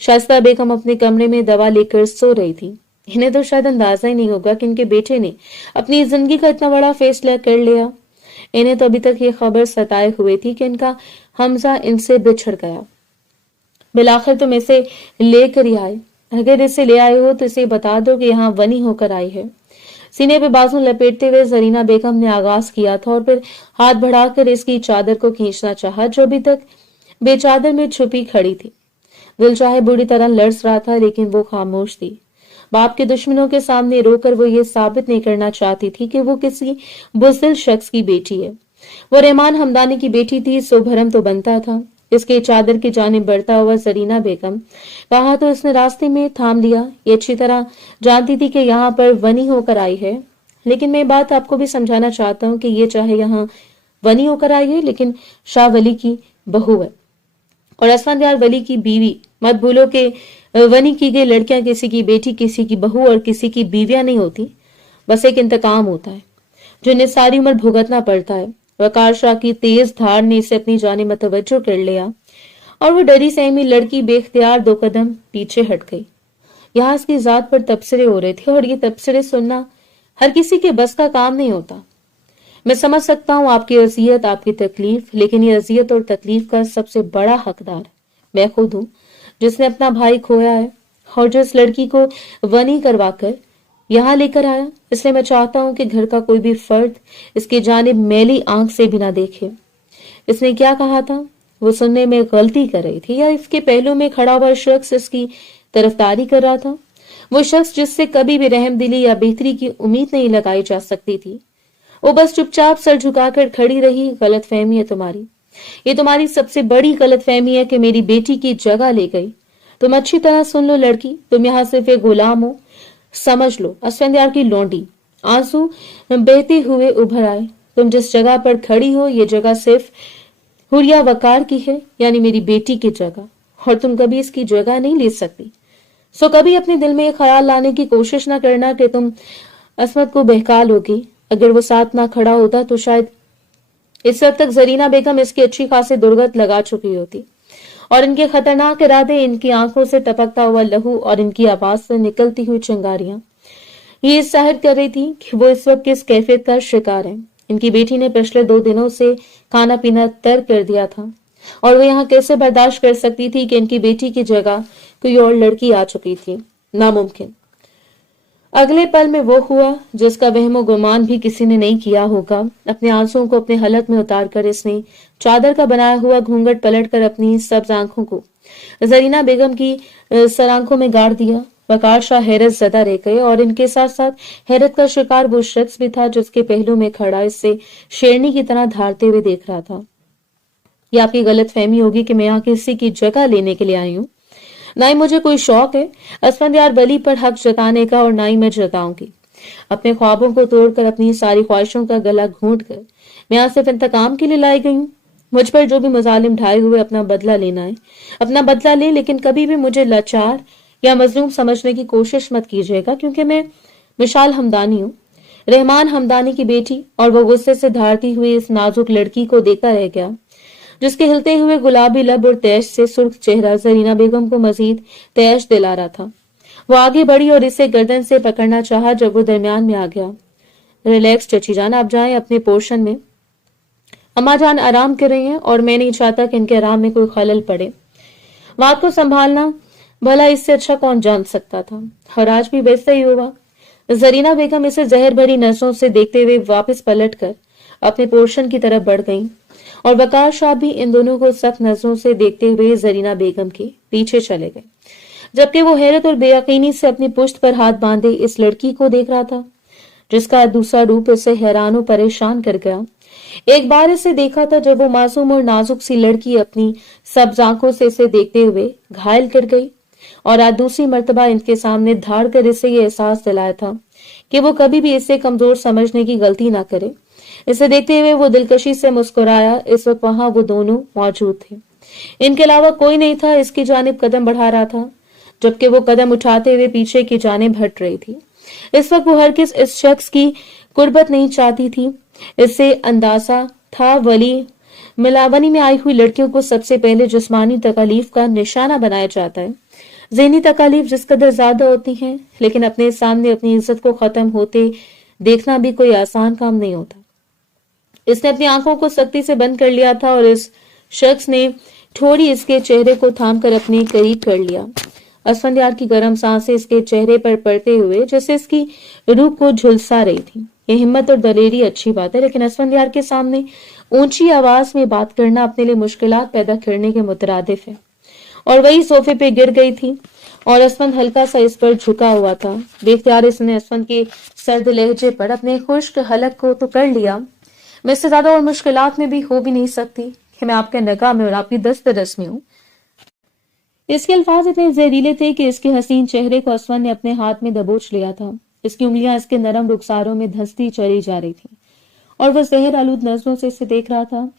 शाइस्ता बेगम अपने कमरे में दवा लेकर सो रही थी। इन्हें तो शायद अंदाजा ही नहीं होगा कि इनके बेटे ने अपनी जिंदगी का इतना बड़ा फैसला कर लिया। इन्हें तो अभी तक ये खबर सताए हुए थी कि इनका हमजा इनसे बिछड़ गया। बिलाखिर तुम इसे लेकर ही आए। अगर इसे ले आए हो तो इसे बता दो कि यहाँ वनी होकर आई है। सीने पे बाजू लपेटते हुए जरीना बेगम ने आगाज किया था और फिर हाथ बढ़ाकर इसकी चादर को खींचना चाहा, जो अभी तक बेचादर में छुपी खड़ी थी। दिल चाहे बुरी तरह लड़स रहा था, लेकिन वो खामोश थी। बाप के दुश्मनों के सामने रोकर वो ये साबित नहीं करना चाहती थी कि वो किसी बुज़दिल शख्स की बेटी है। वो रहमान हमदानी की बेटी थी, सो भरम तो बनता था। इसके चादर की जानिब बढ़ता हुआ जरीना बेगम कहा तो इसने रास्ते में थाम लिया। ये अच्छी तरह जानती थी कि यहाँ पर वनी होकर आई है, लेकिन मैं बात आपको भी समझाना चाहता हूँ कि ये चाहे यहाँ वनी होकर आई है, लेकिन शाह वली की बहू है और असफंदयार वली की बीवी। मत भूलो कि वनी की गई लड़कियां किसी की बेटी, किसी की बहू और किसी की बीवियां नहीं होती। बस एक इंतकाम होता है जो इन्हें सारी उम्र भुगतना पड़ता है। वकार शाह की तेज धार ने इसे अपनी जाने मतवज्जो कर लिया और वो डरी सहमी लड़की बेख्तियार 2 कदम पीछे हट गई। यहाँ इसकी जात पर तबसरे हो रहे थे और ये तबसरे सुनना हर किसी के बस का काम नहीं होता। मैं समझ सकता हूँ आपकी अजियत, आपकी तकलीफ, लेकिन ये अजियत और तकलीफ का सबसे बड़ा हकदार मैं खुद हूँ, जिसने अपना भाई खोया है और जो इस लड़की को वनी करवाकर यहाँ लेकर आया। इसलिए मैं चाहता हूँ कि घर का कोई भी फर्द इसकी जानिब मैली आंख से भी ना देखे। इसने क्या कहा था वो सुनने में गलती कर रही थी, या इसके पहलू में खड़ा हुआ शख्स इसकी तरफदारी कर रहा था? वो शख्स जिससे कभी भी रहमदिली या बेहतरी की उम्मीद नहीं लगाई जा सकती थी, वो बस चुपचाप सर झुकाकर खड़ी रही। गलत फहमी है तुम्हारी, ये तुम्हारी सबसे बड़ी गलत फहमी है कि मेरी बेटी की जगह ले गई। तुम अच्छी तरह सुन लो लड़की, तुम यहाँ सिर्फ एक गुलाम हो, समझ लो। असफंदयार की लौंडी आंसू बहते हुए उभर आए। तुम जिस जगह पर खड़ी हो ये जगह सिर्फ हुरिया वकार की है, यानी मेरी बेटी की जगह, और तुम कभी इसकी जगह नहीं ले सकती। सो कभी अपने दिल में ये ख्याल लाने की कोशिश ना करना कि तुम असमत को बहका लोगी। अगर वो साथ ना खड़ा होता तो शायद इस वक्त तक जरीना बेगम इसकी अच्छी खासी दुर्गत लगा चुकी होती और इनके खतरनाक इरादे, इनकी आंखों से टपकता हुआ लहू और इनकी आवाज से निकलती हुई चिंगारियां ये जाहिर कर रही थी कि वो इस वक्त किस कैफियत का शिकार है। इनकी बेटी ने पिछले 2 दिनों से खाना पीना तर्क कर दिया था और वो यहाँ कैसे बर्दाश्त कर सकती थी कि इनकी बेटी की जगह कोई और लड़की आ चुकी थी। नामुमकिन। अगले पल में वो हुआ जिसका वहमो गुमान भी किसी ने नहीं किया होगा। अपने आंसुओं को अपने हलक में उतारकर इसने चादर का बनाया हुआ घूंघट पलटकर अपनी सब्ज आंखों को जरीना बेगम की सर आंखों में गाड़ दिया। वकार शाह हैरत ज़दा रह गए और इनके साथ साथ हैरत का शिकार वो शख्स भी था जिसके पहलू में खड़ा इससे शेरनी की तरह धारते हुए देख रहा था। ये आपकी गलत फहमी होगी कि मैं यहाँ किसी की जगह लेने के लिए आई हूँ। ना ही मुझे कोई शौक है असफंदयार वली पर हक जताने का और ना ही मैं जताऊंगी। अपने ख्वाबों को तोड़कर, अपनी सारी ख्वाहिशों का गला घोंट कर मैं यहाँ सिर्फ इंतकाम के लिए लाई गई हूँ। मुझ पर जो भी मुजालिम ढाए हुए अपना बदला लेना है, अपना बदला ले, लेकिन कभी भी मुझे लाचार या मजलूम समझने की कोशिश मत कीजिएगा, क्योंकि मैं मिशाल हमदानी हूँ, रहमान हमदानी की बेटी। और वो गुस्से से धारती हुई इस नाजुक लड़की को देखता रह गया जिसके हिलते हुए गुलाबी लब और तैश से सुर्ख चेहरा जरीना बेगम को मजीद तैश दिला रहा था। वो आगे बढ़ी और इसे गर्दन से पकड़ना चाहा जब वो दरमियान में आ गया। रिलैक्स चची जान, आप जाएं अपने पोर्शन में। अम्मा जान आराम कर रही हैं और मैं नहीं चाहता कि इनके आराम में कोई खलल पड़े। बात को संभालना भला इससे अच्छा कौन जान सकता था, और आज भी वैसा ही हुआ। जरीना बेगम इसे जहर भरी नजरों से देखते हुए वापस पलट कर अपने पोर्शन की तरफ बढ़ गईं और वकार शाह भी इन दोनों को सख्त नजरों से देखते हुए जरीना बेगम के पीछे चले गए, जबकि वो हैरत और बेयकीनी से अपनी पुश्त पर हाथ बांधे इस लड़की को देख रहा था जिसका दूसरा रूप इसे हैरान और परेशान कर गया। एक बार इसे देखा था जब वो मासूम और नाजुक सी लड़की अपनी सब्ज आंखों से इसे देखते हुए घायल कर गई, और आज दूसरी मर्तबा इनके सामने धाड़ कर इसे ये एहसास दिलाया था कि वो कभी भी इसे कमजोर समझने की गलती ना करे। इसे देखते हुए वो दिलकशी से मुस्कुराया। इस वक्त वहां वो दोनों मौजूद थे, इनके अलावा कोई नहीं था। इसकी जानिब कदम बढ़ा रहा था जबकि वो कदम उठाते हुए पीछे की जानिब हट रही थी। इस वक्त वो हरगिज़ इस शख्स की कुर्बत नहीं चाहती थी। इससे अंदाजा था वली मिलावनी में आई हुई लड़कियों को सबसे पहले जिस्मानी तकालीफ का निशाना बनाया जाता है। ज़हनी तकालीफ जिस कदर ज्यादा होती हैं, लेकिन अपने सामने अपनी इज्जत को खत्म होते देखना भी कोई आसान काम नहीं होता। इसने अपनी आंखों को सख्ती से बंद कर लिया था और इस शख्स ने थोड़ी इसके चेहरे को थामकर अपने करीब कर लिया। असफंयार की गर्म सांसें इसके चेहरे पर पड़ते हुए जैसे इसकी रूह को झुलसा रही थी। ये हिम्मत और दलेरी अच्छी बात है, लेकिन असफंयार के सामने ऊंची आवाज में बात करना अपने लिए मुश्किलात पैदा करने के मुतरादिफ है। और वही सोफे पे गिर गई थी और असफंद हल्का सा इस पर झुका हुआ था। बेख्तियार इसने असफंद के सर्द लहजे पर अपने खुश्क हलक को तो कर लिया। मैं इससे ज्यादा और मुश्किलात में भी हो भी नहीं सकती कि मैं आपके निगाह में और आपकी दस्तरस में हूँ। इसके अल्फाज इतने जहरीले थे कि इसके हसीन चेहरे को असफंद ने अपने हाथ में दबोच लिया था। इसकी उंगलियां इसके नरम रुखसारों में धंसती चली जा रही थी और वह जहर आलूद नजरों से इसे देख रहा था।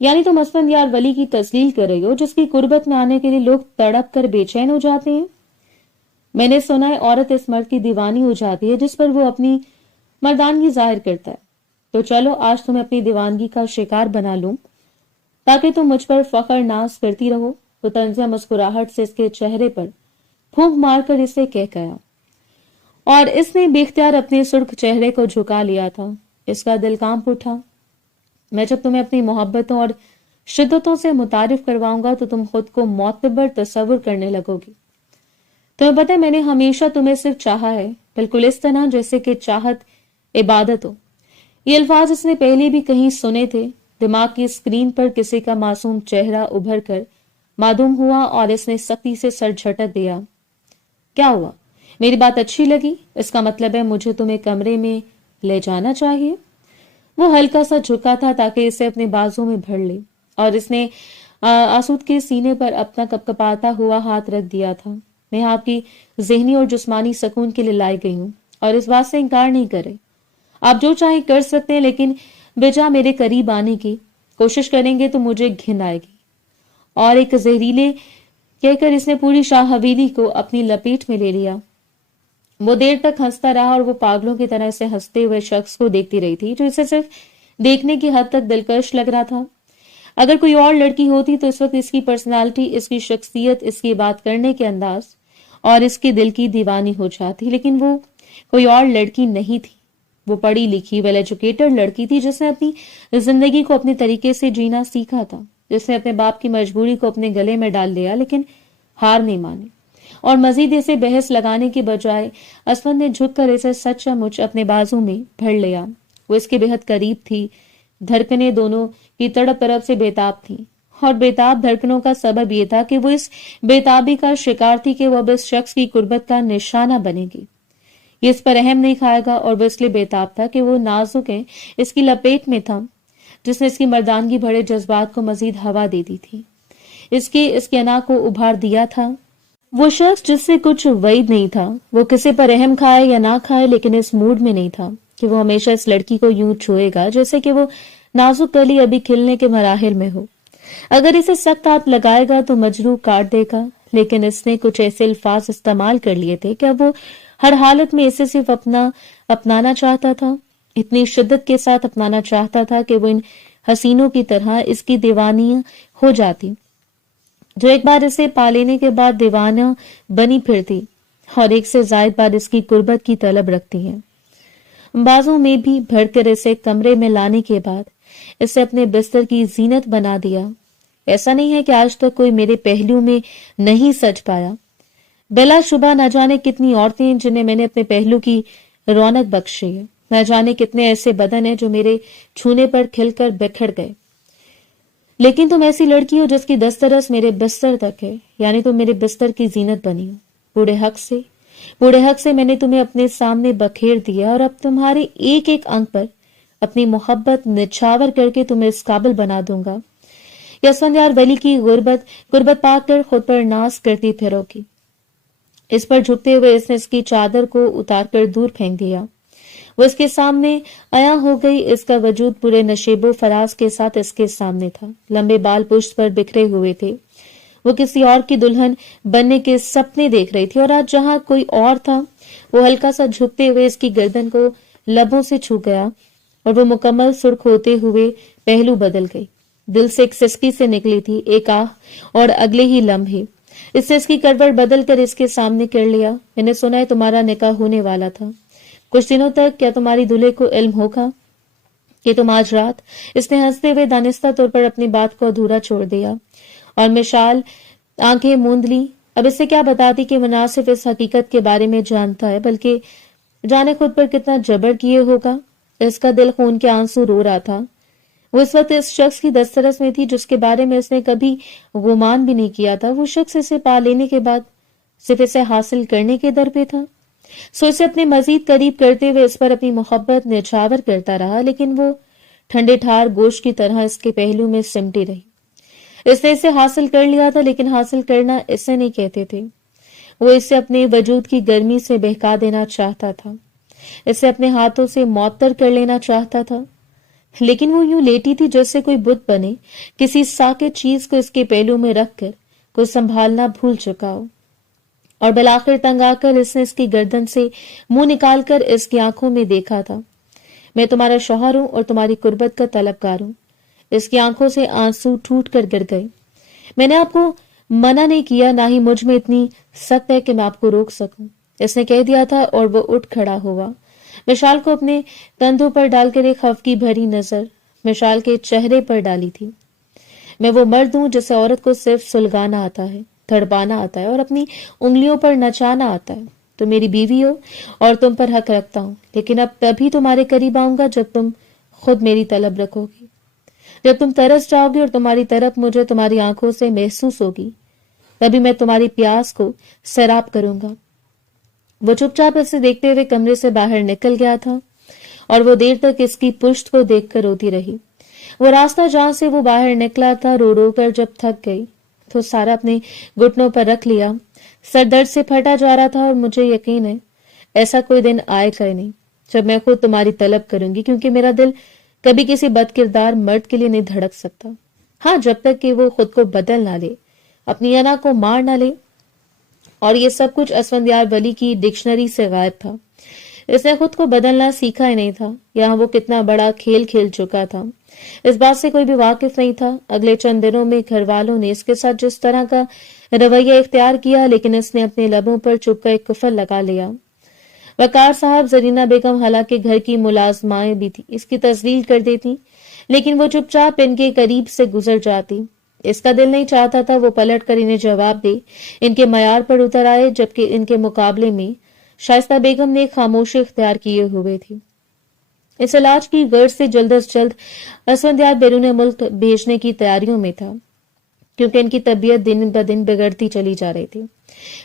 यानी तुम असफंयार वली की तस्लील कर रही हो, जिसकी कुर्बत में आने के लिए लोग तड़प कर बेचैन हो जाते हैं। मैंने सुना है औरत इस मर्द की दीवानी हो जाती है जिस पर वो अपनी मर्दानगी जाहिर करता है। तो चलो आज तुम्हें अपनी दीवानगी का शिकार बना लूं ताकि तुम मुझ पर फख्र नाज करती रहो। तो तंजिया मुस्कुराहट से इसके चेहरे पर फूंक मारकर इसे कह गया और इसने बेख्तियार अपने सुर्ख चेहरे को झुका लिया था। इसका दिल कांप उठा। मैं जब तुम्हें अपनी मोहब्बतों और शिद्दतों से मुतारिफ करवाऊंगा तो तुम खुद को मोतबर तस्वुर करने लगोगी। तुम्हें पता है मैंने हमेशा तुम्हें सिर्फ चाहा है, बिल्कुल इस तरह जैसे कि चाहत इबादत हो। ये अल्फाज इसने पहले भी कहीं सुने थे। दिमाग की स्क्रीन पर किसी का मासूम चेहरा उभर कर मालूम हुआ और इसने सख्ती से सर झटक दिया। क्या हुआ? मेरी बात अच्छी लगी? इसका मतलब है मुझे तुम्हें कमरे में ले जाना चाहिए। वो हल्का सा झुका था ताकि इसे अपने बाजू में भर ले और इसने आसूद के सीने पर अपना कपकपाता हुआ हाथ रख दिया था। मैं आपकी ज़हनी और जिस्मानी सुकून के लिए लाई गई हूँ और इस बात से इनकार नहीं करे। आप जो चाहे कर सकते हैं, लेकिन बेजा मेरे करीब आने की कोशिश करेंगे तो मुझे घिन आएगी। और एक जहरीले कहकर इसने पूरी शाह हवेली को अपनी लपेट में ले लिया। वो देर तक हंसता रहा और वो पागलों की तरह से हंसते हुए शख्स को देखती रही थी जो इसे सिर्फ देखने की हद तक दिलकश लग रहा था। अगर कोई और लड़की होती तो इस वक्त इसकी पर्सनालिटी, इसकी शख्सियत, इसकी बात करने के अंदाज और इसके दिल की दीवानी हो जाती, लेकिन वो कोई और लड़की नहीं थी। वो पढ़ी लिखी वेल एजुकेटेड लड़की थी जिसने अपनी जिंदगी को अपने तरीके से जीना सीखा था, जिसने अपने बाप की मजबूरी को अपने गले में डाल लिया लेकिन हार नहीं मानी। और मजीद इसे बहस लगाने के बजाय असफंद ने झुककर इसे सचमुच अपने बाजू में भर लिया। वो इसके बेहद करीब थी। धड़कनें दोनों की तड़प तरफ से बेताब थी और बेताब धड़कनों का सबब यह था कि वो इस बेताबी का शिकार थी कि वो अब इस शख्स की कुर्बत का निशाना बनेगी। ये इस पर रहम नहीं खाएगा और वो इसलिए बेताब था कि वो नाजुक है इसकी लपेट में था जिसने इसकी मर्दानगी भरे जज्बात को मजीद हवा दे दी थी, इसके अना को उभार दिया था। वो शख्स जिससे कुछ वईद नहीं था, वो किसी पर रहम खाए या ना खाए, लेकिन इस मूड में नहीं था कि वो हमेशा इस लड़की को यूं छुएगा जैसे कि वो नाजुक कली अभी खिलने के मराहिल में हो। अगर इसे सख्त हाथ लगाएगा तो मजरू काट देगा, लेकिन इसने कुछ ऐसे अल्फाज इस्तेमाल कर लिए थे कि अब वो हर हालत में इसे सिर्फ अपनाना चाहता था, इतनी शिद्दत के साथ अपनाना चाहता था कि वो इन हसीनों की तरह इसकी दीवानी हो जाती जो एक बार इसे पा लेने के बाद दीवाना बनी फिरती और एक से जायद बार इसकी कुर्बत की तलब रखती हैं। बाजों में भी भरकर इसे कमरे में लाने के बाद इसे अपने बिस्तर की जीनत बना दिया। ऐसा नहीं है कि आज तक कोई मेरे पहलू में नहीं सज पाया। बिला शुबा न जाने कितनी औरतें हैं जिन्हें मैंने अपने पहलू की रौनक बख्शी है। न जाने कितने ऐसे बदन हैं जो मेरे छूने पर खिलकर बिखर गए, लेकिन तुम ऐसी लड़की हो जिसकी दस्तरस मेरे बिस्तर तक है, यानी तुम मेरे बिस्तर की जीनत बनी हो। बूढ़े हक से मैंने तुम्हें अपने सामने बखेर दिया और अब तुम्हारे एक एक अंग पर अपनी मोहब्बत निछावर करके तुम्हें इस काबिल बना दूंगा। असफंयार वली की गुर्बत पाकर खुद पर नाज करती फिरोगी। इस पर झुकते हुए इसने इसकी चादर को उतारकर दूर फेंक दिया। वो इसके सामने आया हो गई। इसका वजूद पूरे नशेबो फराज के साथ इसके सामने था। लंबे बाल पुष्ट पर बिखरे हुए थे। वो किसी और की दुल्हन बनने के सपने देख रही थी और आज जहां कोई और था वो हल्का सा झुकते हुए इसकी गर्दन को लबों से छू गया और वो मुकम्मल सुर्ख होते हुए पहलू बदल गई। दिल से एक सिसकी से निकली थी, एक आह, और अगले ही लम्हे इस सिसकी करवट बदल कर इसके सामने कर लिया। मैंने सुना है तुम्हारा निकाह होने वाला था कुछ दिनों तक, क्या तुम्हारी दूल्हे को इल्म होगा कि तुम आज रात? इसने हंसते हुए दानिस्ता तौर पर अपनी बात को अधूरा छोड़ दिया और मिशाल आंखें मूंद ली। अब इससे क्या बताती कि मुनासिफ इस हकीकत के बारे में जानता है, बल्कि जाने खुद पर कितना जबर किए होगा। इसका दिल खून के आंसू रो रहा था। वो इस वक्त इस शख्स की दस्तरस में थी जिसके बारे में इसने कभी गुमान भी नहीं किया था। वो शख्स इसे पा लेने के बाद सिर्फ इसे हासिल करने के दर पे था। सो इसे अपने मजीद करीब करते हुए इस पर अपनी मोहब्बत न्यौछावर करता रहा, लेकिन वो ठंडे ठार गोश्त की तरह इसके पहलू में सिमटी रही। इसने इसे हासिल कर लिया था, लेकिन हासिल करना इसे नहीं कहते थे। वो इसे अपने वजूद की गर्मी से बहका देना चाहता था, इसे अपने हाथों से मौतर कर लेना चाहता था, लेकिन वो यूं लेटी थी जैसे कोई बुत बने किसी साकित चीज को इसके पहलू में रखकर कोई संभालना भूल चुका हो। और बिलाखिर तंग आकर इसने इसकी गर्दन से मुंह निकालकर इसकी आंखों में देखा था। मैं तुम्हारा शौहर हूं और तुम्हारी कुर्बत का तलबगार हूं। इसकी आंखों से आंसू टूट कर गिर गए। मैंने आपको मना नहीं किया, ना ही मुझ में इतनी सख्त है कि मैं आपको रोक सकूं, इसने कह दिया था और वो उठ खड़ा हुआ। मिशाल को अपने कंधों पर डालकर एक खौफ की भरी नजर मिशाल के चेहरे पर डाली थी। मैं वो मर्द हूं जिसे औरत को सिर्फ सुलगाना आता है, तड़पाना आता है और अपनी उंगलियों पर नचाना आता है। तुम मेरी बीवी हो और तुम पर हक रखता हूं, लेकिन अब तभी तुम्हारे करीब आऊंगा जब तुम खुद मेरी तलब रखोगी, जब तुम तरस जाओगे और तुम्हारी तरफ मुझे तुम्हारी आंखों से महसूस होगी, तभी मैं तुम्हारी प्यास को सैराब करूंगा। वो चुपचाप इसे देखते हुए कमरे से बाहर निकल गया था और वो देर तक इसकी पुश्त को देखकर रोती रही। वो रास्ता जहां से वो बाहर निकला था रो रो कर जब थक गई तो सारा अपने घुटनों पर रख लिया। सर दर्द से फटा जा रहा था और मुझे यकीन है ऐसा कोई दिन आएगा ही नहीं जब मैं खुद तुम्हारी तलब करूंगी, क्योंकि मेरा दिल कभी किसी बदकिरदार मर्द के लिए नहीं धड़क सकता। हाँ, जब तक कि वो खुद को बदल ना ले, अपनी अना को मार ना ले। और ये सब कुछ असफंदयार वली की डिक्शनरी से गायब था। इसने खुद को बदलना सीखा ही नहीं था। यहाँ वो कितना बड़ा खेल खेल चुका था, इस बात से कोई भी वाकिफ नहीं था। अगले चंद दिनों में घर वालों ने इसके साथ जिस तरह का रवैया इख्तियार किया, लेकिन इसने अपने लबों पर चुपका एक कुफर लगा लिया। वकार साहब, जरीना बेगम हालांकि घर की मुलाजमाएं भी थी, इसकी तस्दील कर देती, लेकिन वो चुपचाप इनके करीब से गुजर जाती। इसका दिल नहीं चाहता था वो पलट कर इन्हें जवाब दे, इनके मयार पर उतर आए, जबकि इनके मुकाबले में शाइस्ता बेगम ने खामोशी इख्तियार किए हुए थी। इस इलाज की गर्ज से जल्द अज जल्द असफंदयार बैरून मुल्क भेजने की तैयारियों में था, क्योंकि इनकी तबीयत दिन ब दिन बिगड़ती चली जा रही थी।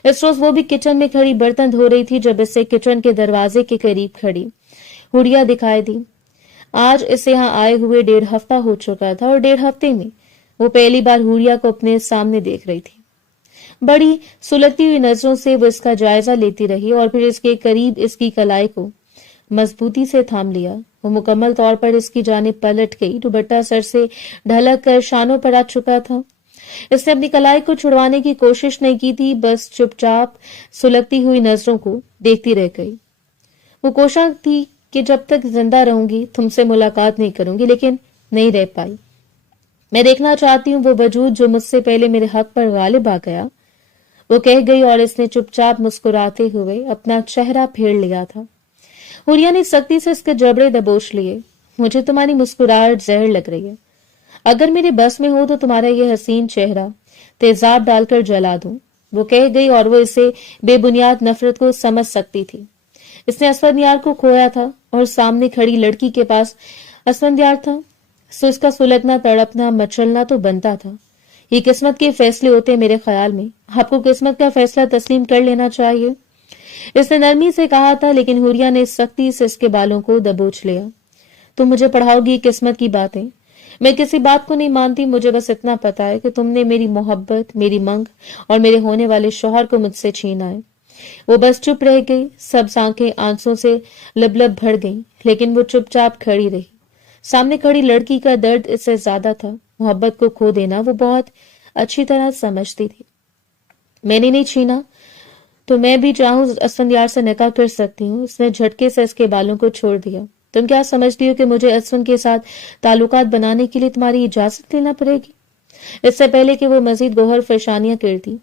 इस रोज वो भी किचन में खड़ी बर्तन धो रही थी जब इससे किचन के दरवाजे के करीब खड़ी हुड़िया दिखाई दी। आज इसे यहाँ आए हुए 1.5 हफ्ता हो चुका था और 1.5 हफ्ते में वो पहली बार हुड़िया को अपने सामने देख रही थी। बड़ी सुलगती हुई नजरों से वो इसका जायजा लेती रही और फिर इसके करीब इसकी कलाई को मजबूती से थाम लिया। वो मुकम्मल तौर पर इसकी जानिब पलट गई। दुपट्टा सर से ढलक कर शानों पर आ चुका था। इसने अपनी कलाई को छुड़वाने की कोशिश नहीं की थी, बस चुपचाप सुलगती हुई नजरों को देखती रह गई। वो कोशिश थी कि जब तक जिंदा रहूंगी तुमसे मुलाकात नहीं करूंगी, लेकिन नहीं रह पाई। मैं देखना चाहती हूँ वो वजूद जो मुझसे पहले मेरे हक पर गालिब आ गया, वो कह गई और इसने चुपचाप मुस्कुराते हुए अपना चेहरा फेर लिया था। हुरिया ने सख्ती से इसके जबड़े दबोच लिए। मुझे तुम्हारी मुस्कुराहट जहर लग रही है। अगर मेरे बस में हो तो तुम्हारा ये हसीन चेहरा तेजाब डालकर जला दूं, वो कह गई और वो इसे बेबुनियाद नफरत को समझ सकती थी। इसने असफंदयार को खोया था और सामने खड़ी लड़की के पास असफंदयार था, सो इसका सुलगना, तड़पना, मचलना तो बनता था। ये किस्मत के फैसले होते मेरे ख्याल में। आपको किस्मत का फैसला तस्लीम कर लेना चाहिए, इसने नरमी से कहा था, लेकिन हुरिया ने सख्ती से इसके बालों को दबोच लिया। तुम मुझे पढ़ाओगी किस्मत की बातें? मैं किसी बात को नहीं मानती, मुझे बस इतना पता है कि तुमने मेरी मोहब्बत, मेरी मंग और मेरे होने वाले शौहर को मुझसे छीना है। वो बस चुप रह गई। सब आंखें आंसुओं से लबलब भर गईं, लेकिन वो चुपचाप खड़ी रही। सामने खड़ी लड़की का दर्द इससे ज्यादा था। मोहब्बत को खो देना वो बहुत अच्छी तरह समझती थी। मैंने नहीं छीना तो मैं भी चाहूं असफंदयार से निकाह कर सकती हूँ। उसने झटके से इसके बालों को छोड़ दिया। تم کیا سمجھتی ہو کہ مجھے اسون کے ساتھ تعلقات بنانے کے لیے تمہاری اجازت لینا پڑے گی؟ اس سے پہلے کہ وہ مزید گوہر فشانیاں کرتی،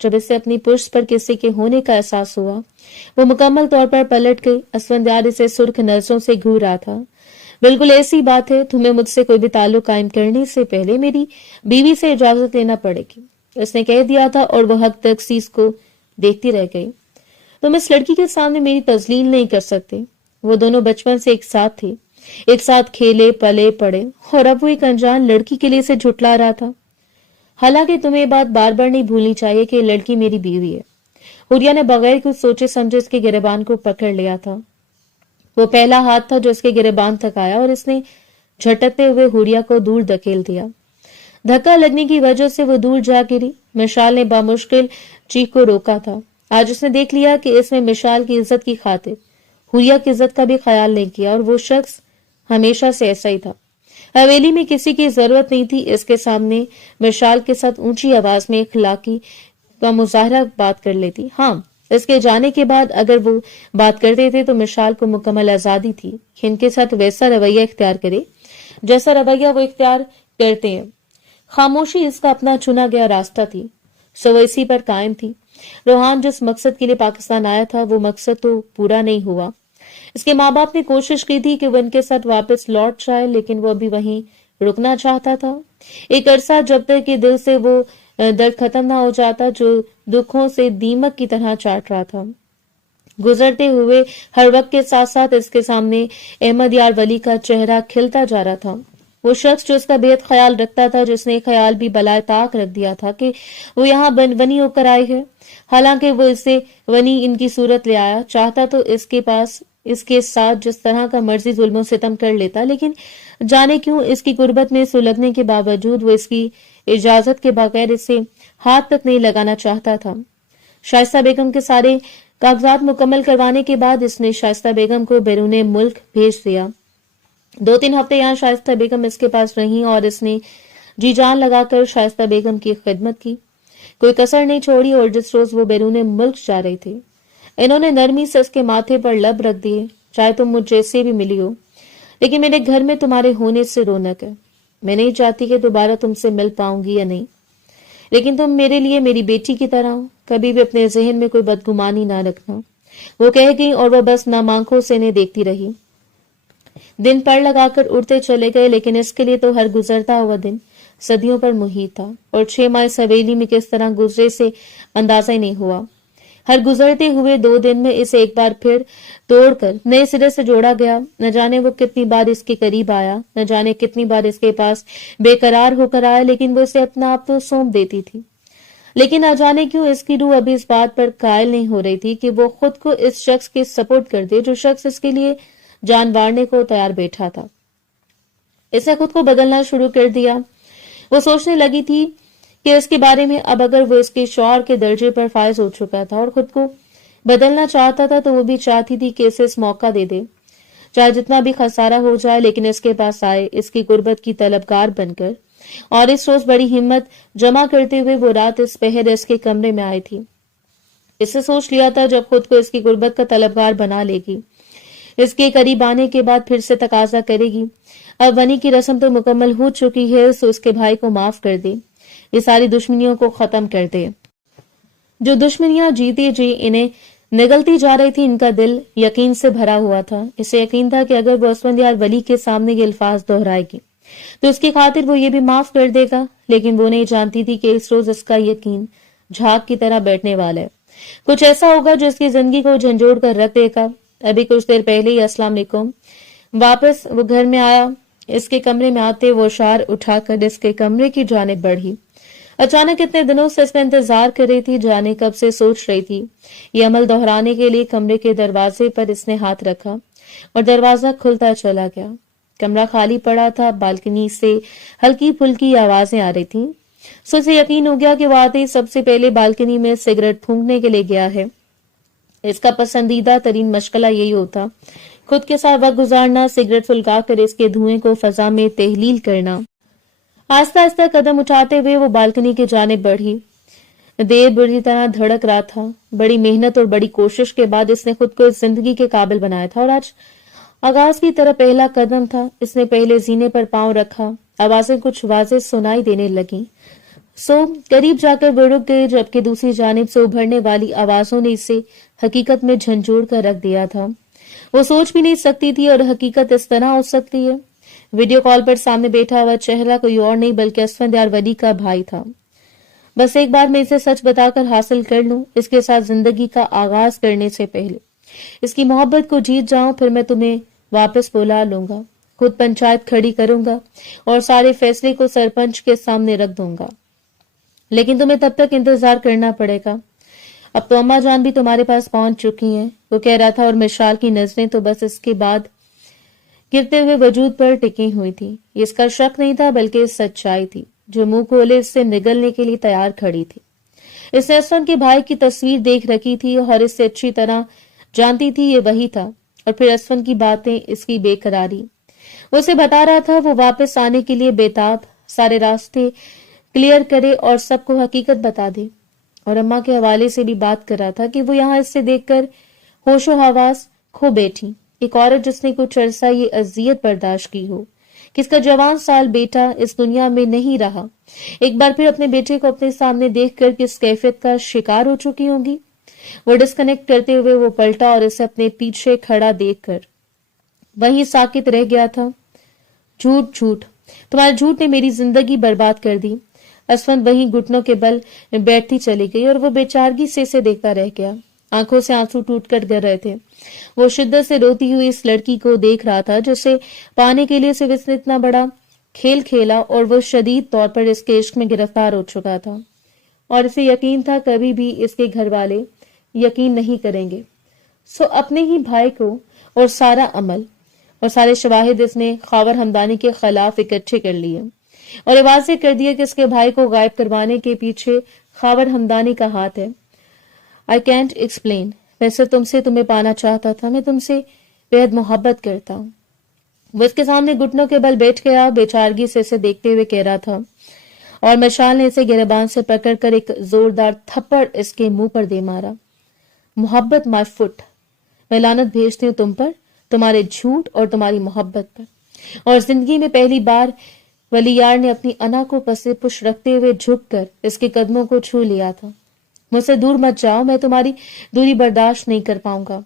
جب اسے اپنی پشت پر کسی کے ہونے کا احساس ہوا، وہ مکمل طور پر پلٹ گئی۔ اسفندیار اسے سرخ نظروں سے گھور رہا تھا۔ بالکل ایسی بات ہے، تمہیں مجھ سے کوئی بھی تعلق قائم کرنے سے پہلے میری بیوی سے اجازت لینا پڑے گی، اس نے کہہ دیا تھا، اور وہ حق تک سیس کو دیکھتی رہ گئی۔ تم اس لڑکی کے سامنے میری تذلیل نہیں کر سکتے۔ وہ دونوں بچپن سے ایک ساتھ تھے، ایک ساتھ کھیلے پلے پڑے، اور اب وہ ایک انجان لڑکی کے لیے اسے جھٹلا رہا تھا۔ حالانکہ تمہیں یہ بات بار بار نہیں بھولنی چاہیے کہ یہ لڑکی میری بیوی ہے۔ حوریا نے بغیر کچھ سوچے سمجھے اس کے گریبان کو پکڑ لیا تھا۔ وہ پہلا ہاتھ تھا جو اس کے گریبان تک آیا، اور اس نے جھٹکتے ہوئے حوریا کو دور دھکیل دیا۔ دھکا لگنے کی وجہ سے وہ دور جا گری۔ مشال نے بامشکل چیخ کو روکا تھا۔ آج اس نے دیکھ لیا کہ اس میں مشال کی عزت کی خاطر حوریا کی عزت کا بھی خیال نہیں کیا، اور وہ شخص ہمیشہ سے ایسا ہی تھا۔ حویلی میں کسی کی ضرورت نہیں تھی اس کے سامنے مشال کے ساتھ اونچی آواز میں اخلاقی کا مظاہرہ بات کر لیتی۔ ہاں، اس کے جانے کے بعد اگر وہ بات کرتے تھے تو مشال کو مکمل آزادی تھی کہ ان کے ساتھ ویسا رویہ اختیار کرے جیسا رویہ وہ اختیار کرتے ہیں۔ خاموشی اس کا اپنا چنا گیا راستہ تھی، سو وہ اسی پر قائم تھی۔ روحان جس مقصد کے لیے پاکستان آیا تھا وہ مقصد تو پورا نہیں ہوا۔ اس کے ماں باپ نے کوشش کی تھی کہ وہ ان کے ساتھ واپس لوٹ جائے، لیکن وہ ابھی وہیں رکنا چاہتا تھا۔ ایک عرصہ جب تک کہ دل سے وہ درد ختم نہ ہو جاتا جو دکھوں سے دیمک کی طرح چاٹ رہا تھا۔ گزرتے ہوئے ہر وقت کے ساتھ ساتھ اس کے سامنے احمد یار ولی کا چہرہ کھلتا جا رہا تھا، وہ شخص جو اس کا بے حد خیال رکھتا تھا، جس نے خیال بھی بلائے طاق رکھ دیا تھا کہ وہ یہاں ونی ہو کر آئی ہے۔ حالانکہ وہ اسے ونی ان کی صورت لے آیا، چاہتا تو اس کے ساتھ جس طرح کا مرضی ظلم و ستم کر لیتا، لیکن جانے کیوں اس کی قربت میں سلگنے کے باوجود وہ اس کی اجازت کے بغیر اسے ہاتھ تک نہیں لگانا چاہتا تھا۔ شائستہ بیگم کے سارے کاغذات مکمل کروانے کے بعد اس نے شائستہ بیگم کو بیرون ملک بھیج دیا۔ 2-3 ہفتے یہاں شائستہ بیگم اس کے پاس رہیں، اور اس نے جی جان لگا کر شائستہ بیگم کی خدمت کی، کوئی کسر نہیں چھوڑی۔ اور جس روز وہ بیرون ملک جا رہے تھے، انہوں نے نرمی سے اس کے ماتھے پر لب رکھ دیے، چاہے تم مجھ جیسے بھی ملی ہو، لیکن میرے گھر میں تمہارے ہونے سے رونق ہے۔ میں نہیں چاہتی کہ دوبارہ تم سے مل پاؤں گی یا نہیں، لیکن تم میرے لیے میری بیٹی کی طرح ہو، کبھی بھی اپنے ذہن میں کوئی بدگمانی نہ رکھنا۔ وہ کہہ گئی، اور وہ بس نام آنکھوں سے انہیں دیکھتی رہی۔ دن پر لگا کر اڑتے چلے گئے، لیکن اس کے لیے تو ہر گزرتا ہوا دن صدیوں پر محیط تھا، اور 6 ماہ اس حویلی میں کس طرح گزرے سے اندازہ ہی نہیں ہوا۔ ہر گزرتے ہوئے 2 دن میں اسے ایک بار پھر توڑ کر نئے سرے سے جوڑا گیا۔ نہ جانے وہ کتنی بار اس کے قریب آیا، نہ جانے کتنی بار اس کے پاس بے قرار ہو کر آیا، لیکن وہ اسے اپنا آپ تو سونپ دیتی تھی۔ لیکن نہ جانے کیوں اس کی روح ابھی اس بات پر قائل نہیں ہو رہی تھی کہ وہ خود کو اس شخص کے سپورٹ کر دے جو شخص اس کے لیے جان وارنے کو تیار بیٹھا تھا۔ اس نے خود کو بدلنا شروع کر دیا۔ وہ سوچنے لگی تھی کہ اس کے بارے میں اب اگر وہ اس کے شعور کے درجے پر فائز ہو چکا تھا اور خود کو بدلنا چاہتا تھا تو وہ بھی چاہتی تھی کہ اسے اس موقع دے دے، چاہے جتنا بھی خسارہ ہو جائے، لیکن اس کے پاس آئے اس کی قربت کی طلبگار بن کر۔ اور اس روز بڑی ہمت جمع کرتے ہوئے وہ رات اس پہر اس کے کمرے میں آئی تھی۔ اسے سوچ لیا تھا جب خود کو اس کی قربت کا طلبگار بنا لے گی، اس کے قریب آنے کے بعد پھر سے تقاضا کرے گی، اب ونی کی رسم تو مکمل ہو چکی ہے، سو اس کے بھائی کو معاف کر دے، یہ ساری دشمنیوں کو ختم کر دے۔ جو دشمنیاں جیتے جی انہیں نگلتی جا رہی تھی، ان کا دل یقین سے بھرا ہوا تھا۔ اسے یقین تھا کہ اگر وہ اسفندیار ولی کے سامنے یہ الفاظ دہرائے گی تو اس کی خاطر وہ یہ بھی معاف کر دے گا، لیکن وہ نہیں جانتی تھی کہ اس روز اس کا یقین جھاگ کی طرح بیٹھنے والا ہے۔ کچھ ایسا ہوگا جو اس کی زندگی کو جھنجھوڑ کر رکھ دے گا۔ ابھی کچھ دیر پہلے ہی السلام علیکم واپس وہ گھر میں آیا، اس کے کمرے میں آتے وہ اشار اٹھا کر اس کے کمرے کی جانب بڑھی۔ اچانک اتنے دنوں سے اس میں انتظار کر رہی تھی، جانے کب سے سوچ رہی تھی۔ یہ عمل دہرانے کے لیے کمرے کے دروازے پر اس نے ہاتھ رکھا اور دروازہ کھلتا چلا گیا۔ کمرہ خالی پڑا تھا، بالکنی سے ہلکی پھلکی آوازیں آ رہی تھیں، سو اسے یقین ہو گیا کہ وہ آتے ہی سب سے پہلے بالکنی میں سگریٹ پھونکنے کے لیے گیا ہے۔ اس کا پسندیدہ ترین مشغلہ یہی ہوتا، خود کے ساتھ وقت گزارنا، سگریٹ پھلکا کر اس کے دھوئیں کو فضا میں تحلیل کرنا۔ آہستہ آہستہ قدم اٹھاتے ہوئے وہ بالکنی کی جانب بڑھی۔ دیر بری طرح دھڑک رہا تھا۔ بڑی محنت اور بڑی کوشش کے بعد اس نے خود کو اس زندگی کے قابل بنایا تھا، اور آج आगाज की तरह पहला कदम था। इसने पहले जीने पर पांव रखा। आवाजें कुछ वाज़ेह सुनाई देने लगीं। करीब जाकर वो रुक गए, जबकि दूसरी जानिब से उभरने वाली आवाजों ने इसे हकीकत में झंझोड़ कर रख दिया था। वो सोच भी नहीं सकती थी और हकीकत इस तरह हो सकती है। वीडियो कॉल पर सामने बैठा हुआ चेहरा कोई और नहीं बल्कि असफंदयार वली का भाई था। बस एक बार मैं इसे सच बताकर हासिल कर लूं, इसके साथ जिंदगी का आगाज करने से पहले इसकी मोहब्बत को जीत जाऊं, फिर मैं तुम्हें वापस बुला लूंगा, खुद पंचायत खड़ी करूंगा और सारे फैसले को सरपंच के सामने रख दूंगा। लेकिन तुम्हें तब तक इंतजार करना पड़ेगा। अब तो अम्मा जान भी तुम्हारे पास पहुंच चुकी हैं, वो कह रहा था, और मिशाल की नजरें तो बस इसके बाद गिरते हुए वजूद पर टिकी हुई थी। ये इसका शक नहीं था बल्कि सच्चाई थी जो मुंह खोले इससे निगलने के लिए तैयार खड़ी थी। इसने असफन के भाई की तस्वीर देख रखी थी और इससे अच्छी तरह जानती थी ये वही था। और फिर असफन की बातें, इसकी बेकरारी, वो उसे बता रहा था वो वापस आने के लिए बेताब, सारे रास्ते क्लियर करे और सबको हकीकत बता दे। और अम्मा के हवाले से भी बात कर रहा था कि वो यहाँ इससे देखकर होशो हवास खो बैठी, एक औरत जिसने कुछ अरसा ये अजियत बर्दाश्त की हो, किसका जवान साल बेटा इस दुनिया में नहीं रहा, एक बार फिर अपने बेटे को अपने सामने देखकर किस कैफियत का शिकार हो चुकी होगी। वो डिस्कनेक्ट करते हुए वो पलटा और इसे अपने पीछे खड़ा देखकर वहीं साकित रह गया था। झूठ झूठ, तुम्हारे झूठ ने मेरी जिंदगी बर्बाद कर दी। असफन वहीं घुटनों के बल बैठती चली गई और वो बेचारगी से इसे देखता रह गया। आंखों से आंसू टूटकर गिर रहे थे। वो शिद्दत से रोती हुई इस लड़की को देख रहा था जिसे पाने के लिए सिर्फ इसने इतना बड़ा खेल खेला और वो शदीद तौर पर इसके इश्क में गिरफ्तार हो चुका था। और इसे यकीन था कभी भी इसके घर वाले यकीन नहीं करेंगे। अपने ही भाई को और सारा अमल और सारे शवाहिद इसने खावर हमदानी के खिलाफ इकट्ठे कर लिए और ये वाज़ेह कर दिया कि इसके भाई को गायब करवाने के पीछे खावर हमदानी का हाथ है। I can't explain. वैसे तुम्हें पाना चाहता था, मैं तुमसे बेहद मोहब्बत करता हूँ। वो इसके सामने घुटनों के बल बैठ गया, बेचारगी से इसे देखते हुए कह रहा था। और मशाल ने इसे गिरबान से पकड़कर एक जोरदार थप्पड़ इसके मुंह पर दे मारा। मोहब्बत माय फुट, मैं लानत भेजती हूँ तुम पर, तुम्हारे झूठ और तुम्हारी मोहब्बत पर। और जिंदगी में पहली बार वलीयार ने अपनी अना को पसे पुश रखते हुए झुककर इसके कदमों को छू लिया था। मुझसे दूर मत जाओ, मैं तुम्हारी दूरी बर्दाश्त नहीं कर पाऊंगा।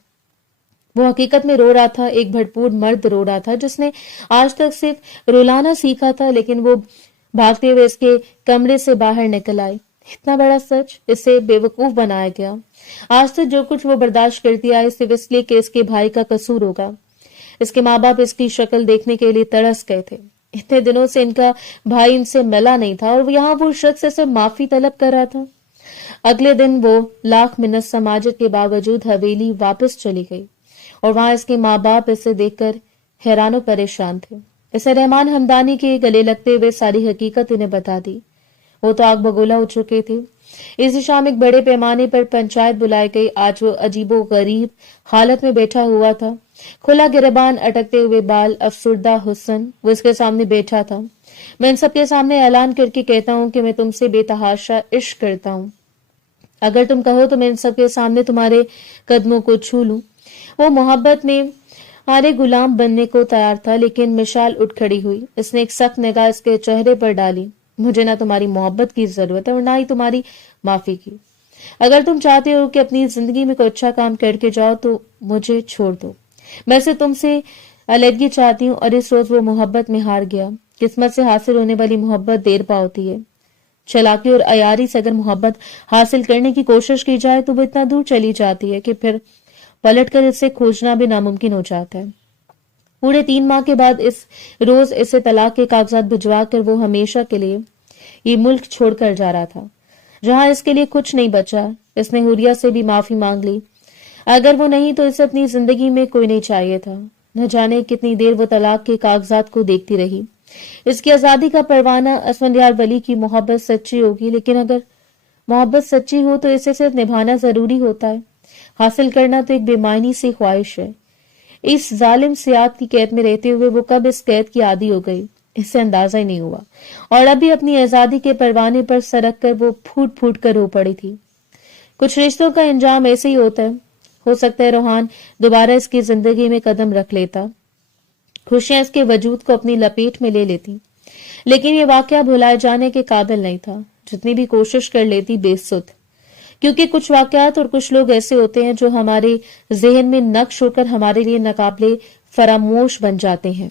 वो हकीकत में रो रहा था, एक भरपूर मर्द रो रहा था जिसने आज तक सिर्फ रुलाना सीखा था, लेकिन वो भागते हुए इसके कमरे से बाहर निकल आए। इतना बड़ा सच, इसे बेवकूफ बनाया गया। आज तक जो कुछ वो बर्दाश्त करती आई सिर्फ इसलिए कि इसके भाई का कसूर होगा। इसके माँ बाप इसकी शक्ल देखने के लिए तरस गए थे। इतने दिनों से इनका भाई इनसे मिला नहीं था और यहाँ वो शख्स ऐसे माफी तलब कर रहा था। अगले दिन वो लाख मिन्नत समाजत के बावजूद हवेली वापस चली गई और वहां इसके माँ बाप इसे देखकर हैरान और परेशान थे। इसे रहमान हमदानी के गले लगते हुए सारी हकीकत इन्हें बता दी। वो तो आग बगोला हो चुके थे। इसी शाम एक बड़े पैमाने पर पंचायत बुलाई गई। आज वो अजीबो गरीब हालत में बैठा हुआ था, खुला गिरबान, अटकते हुए बाल, अफसुर्दा हुस्न। वो इसके सामने बैठा था। मैं इन सबके सामने ऐलान करके कहता हूँ कि मैं तुमसे बेतहाशा इश्क करता हूँ। अगर तुम कहो तो मैं इन सबके सामने तुम्हारे कदमों को छू लूं। वो मोहब्बत में आरे गुलाम बनने को तैयार था, लेकिन मिशाल उठ खड़ी हुई। इसने एक सख्त निगाह इसके चेहरे पर डाली। मुझे ना तुम्हारी मोहब्बत की जरूरत है और ना ही तुम्हारी माफी की। अगर तुम चाहते हो कि अपनी जिंदगी में कोई अच्छा काम करके जाओ तो मुझे छोड़ दो। मैं से तुमसे अलग चाहती हूँ। और इस रोज वो मोहब्बत में हार गया। किस्मत से हासिल होने वाली मोहब्बत देर पा होती है। चलाकी और अयारी से अगर मोहब्बत हासिल करने की कोशिश की जाए तो वो इतना दूर चली जाती है कि फिर पलटकर इसे खोजना भी नामुमकिन हो जाता है। पूरे 3 माह के बाद इस रोज इसे तलाक के कागजात भिजवा कर वो हमेशा के लिए ये मुल्क छोड़कर जा रहा था, जहां इसके लिए कुछ नहीं बचा। इसने हुरिया से भी माफी मांग ली। अगर वो नहीं तो इसे अपनी जिंदगी में कोई नहीं चाहिए था। न जाने कितनी देर वो तलाक के कागजात को देखती रही। इसकी आजादी का परवाना असफंदयार वली की मोहब्बत सच्ची होगी, लेकिन अगर मोहब्बत सच्ची हो तो इसे सिर्फ निभाना जरूरी होता है। हासिल करना तो एक बेमायनी सी ख्वाहिश है। इस जालिम सियात की कैद में रहते हुए वो कब इस कैद की आदी हो गई, इससे अंदाजा ही नहीं हुआ। और अभी अपनी आजादी के परवाने पर सरक कर वो फूट फूट कर रो पड़ी थी। कुछ रिश्तों का अंजाम ऐसे ही होता है। हो सकता है रोहान दोबारा इसकी जिंदगी में कदम रख लेता, खुशियां इसके वजूद को अपनी लपेट में ले लेती, लेकिन ये वाकया भुलाए जाने के काबिल नहीं था। जितनी भी कोशिश कर लेती बेसुध, क्योंकि कुछ वाकयात और कुछ लोग ऐसे होते हैं जो हमारे जहन में नक्श होकर हमारे लिए नाकाबिले फरामोश बन जाते हैं।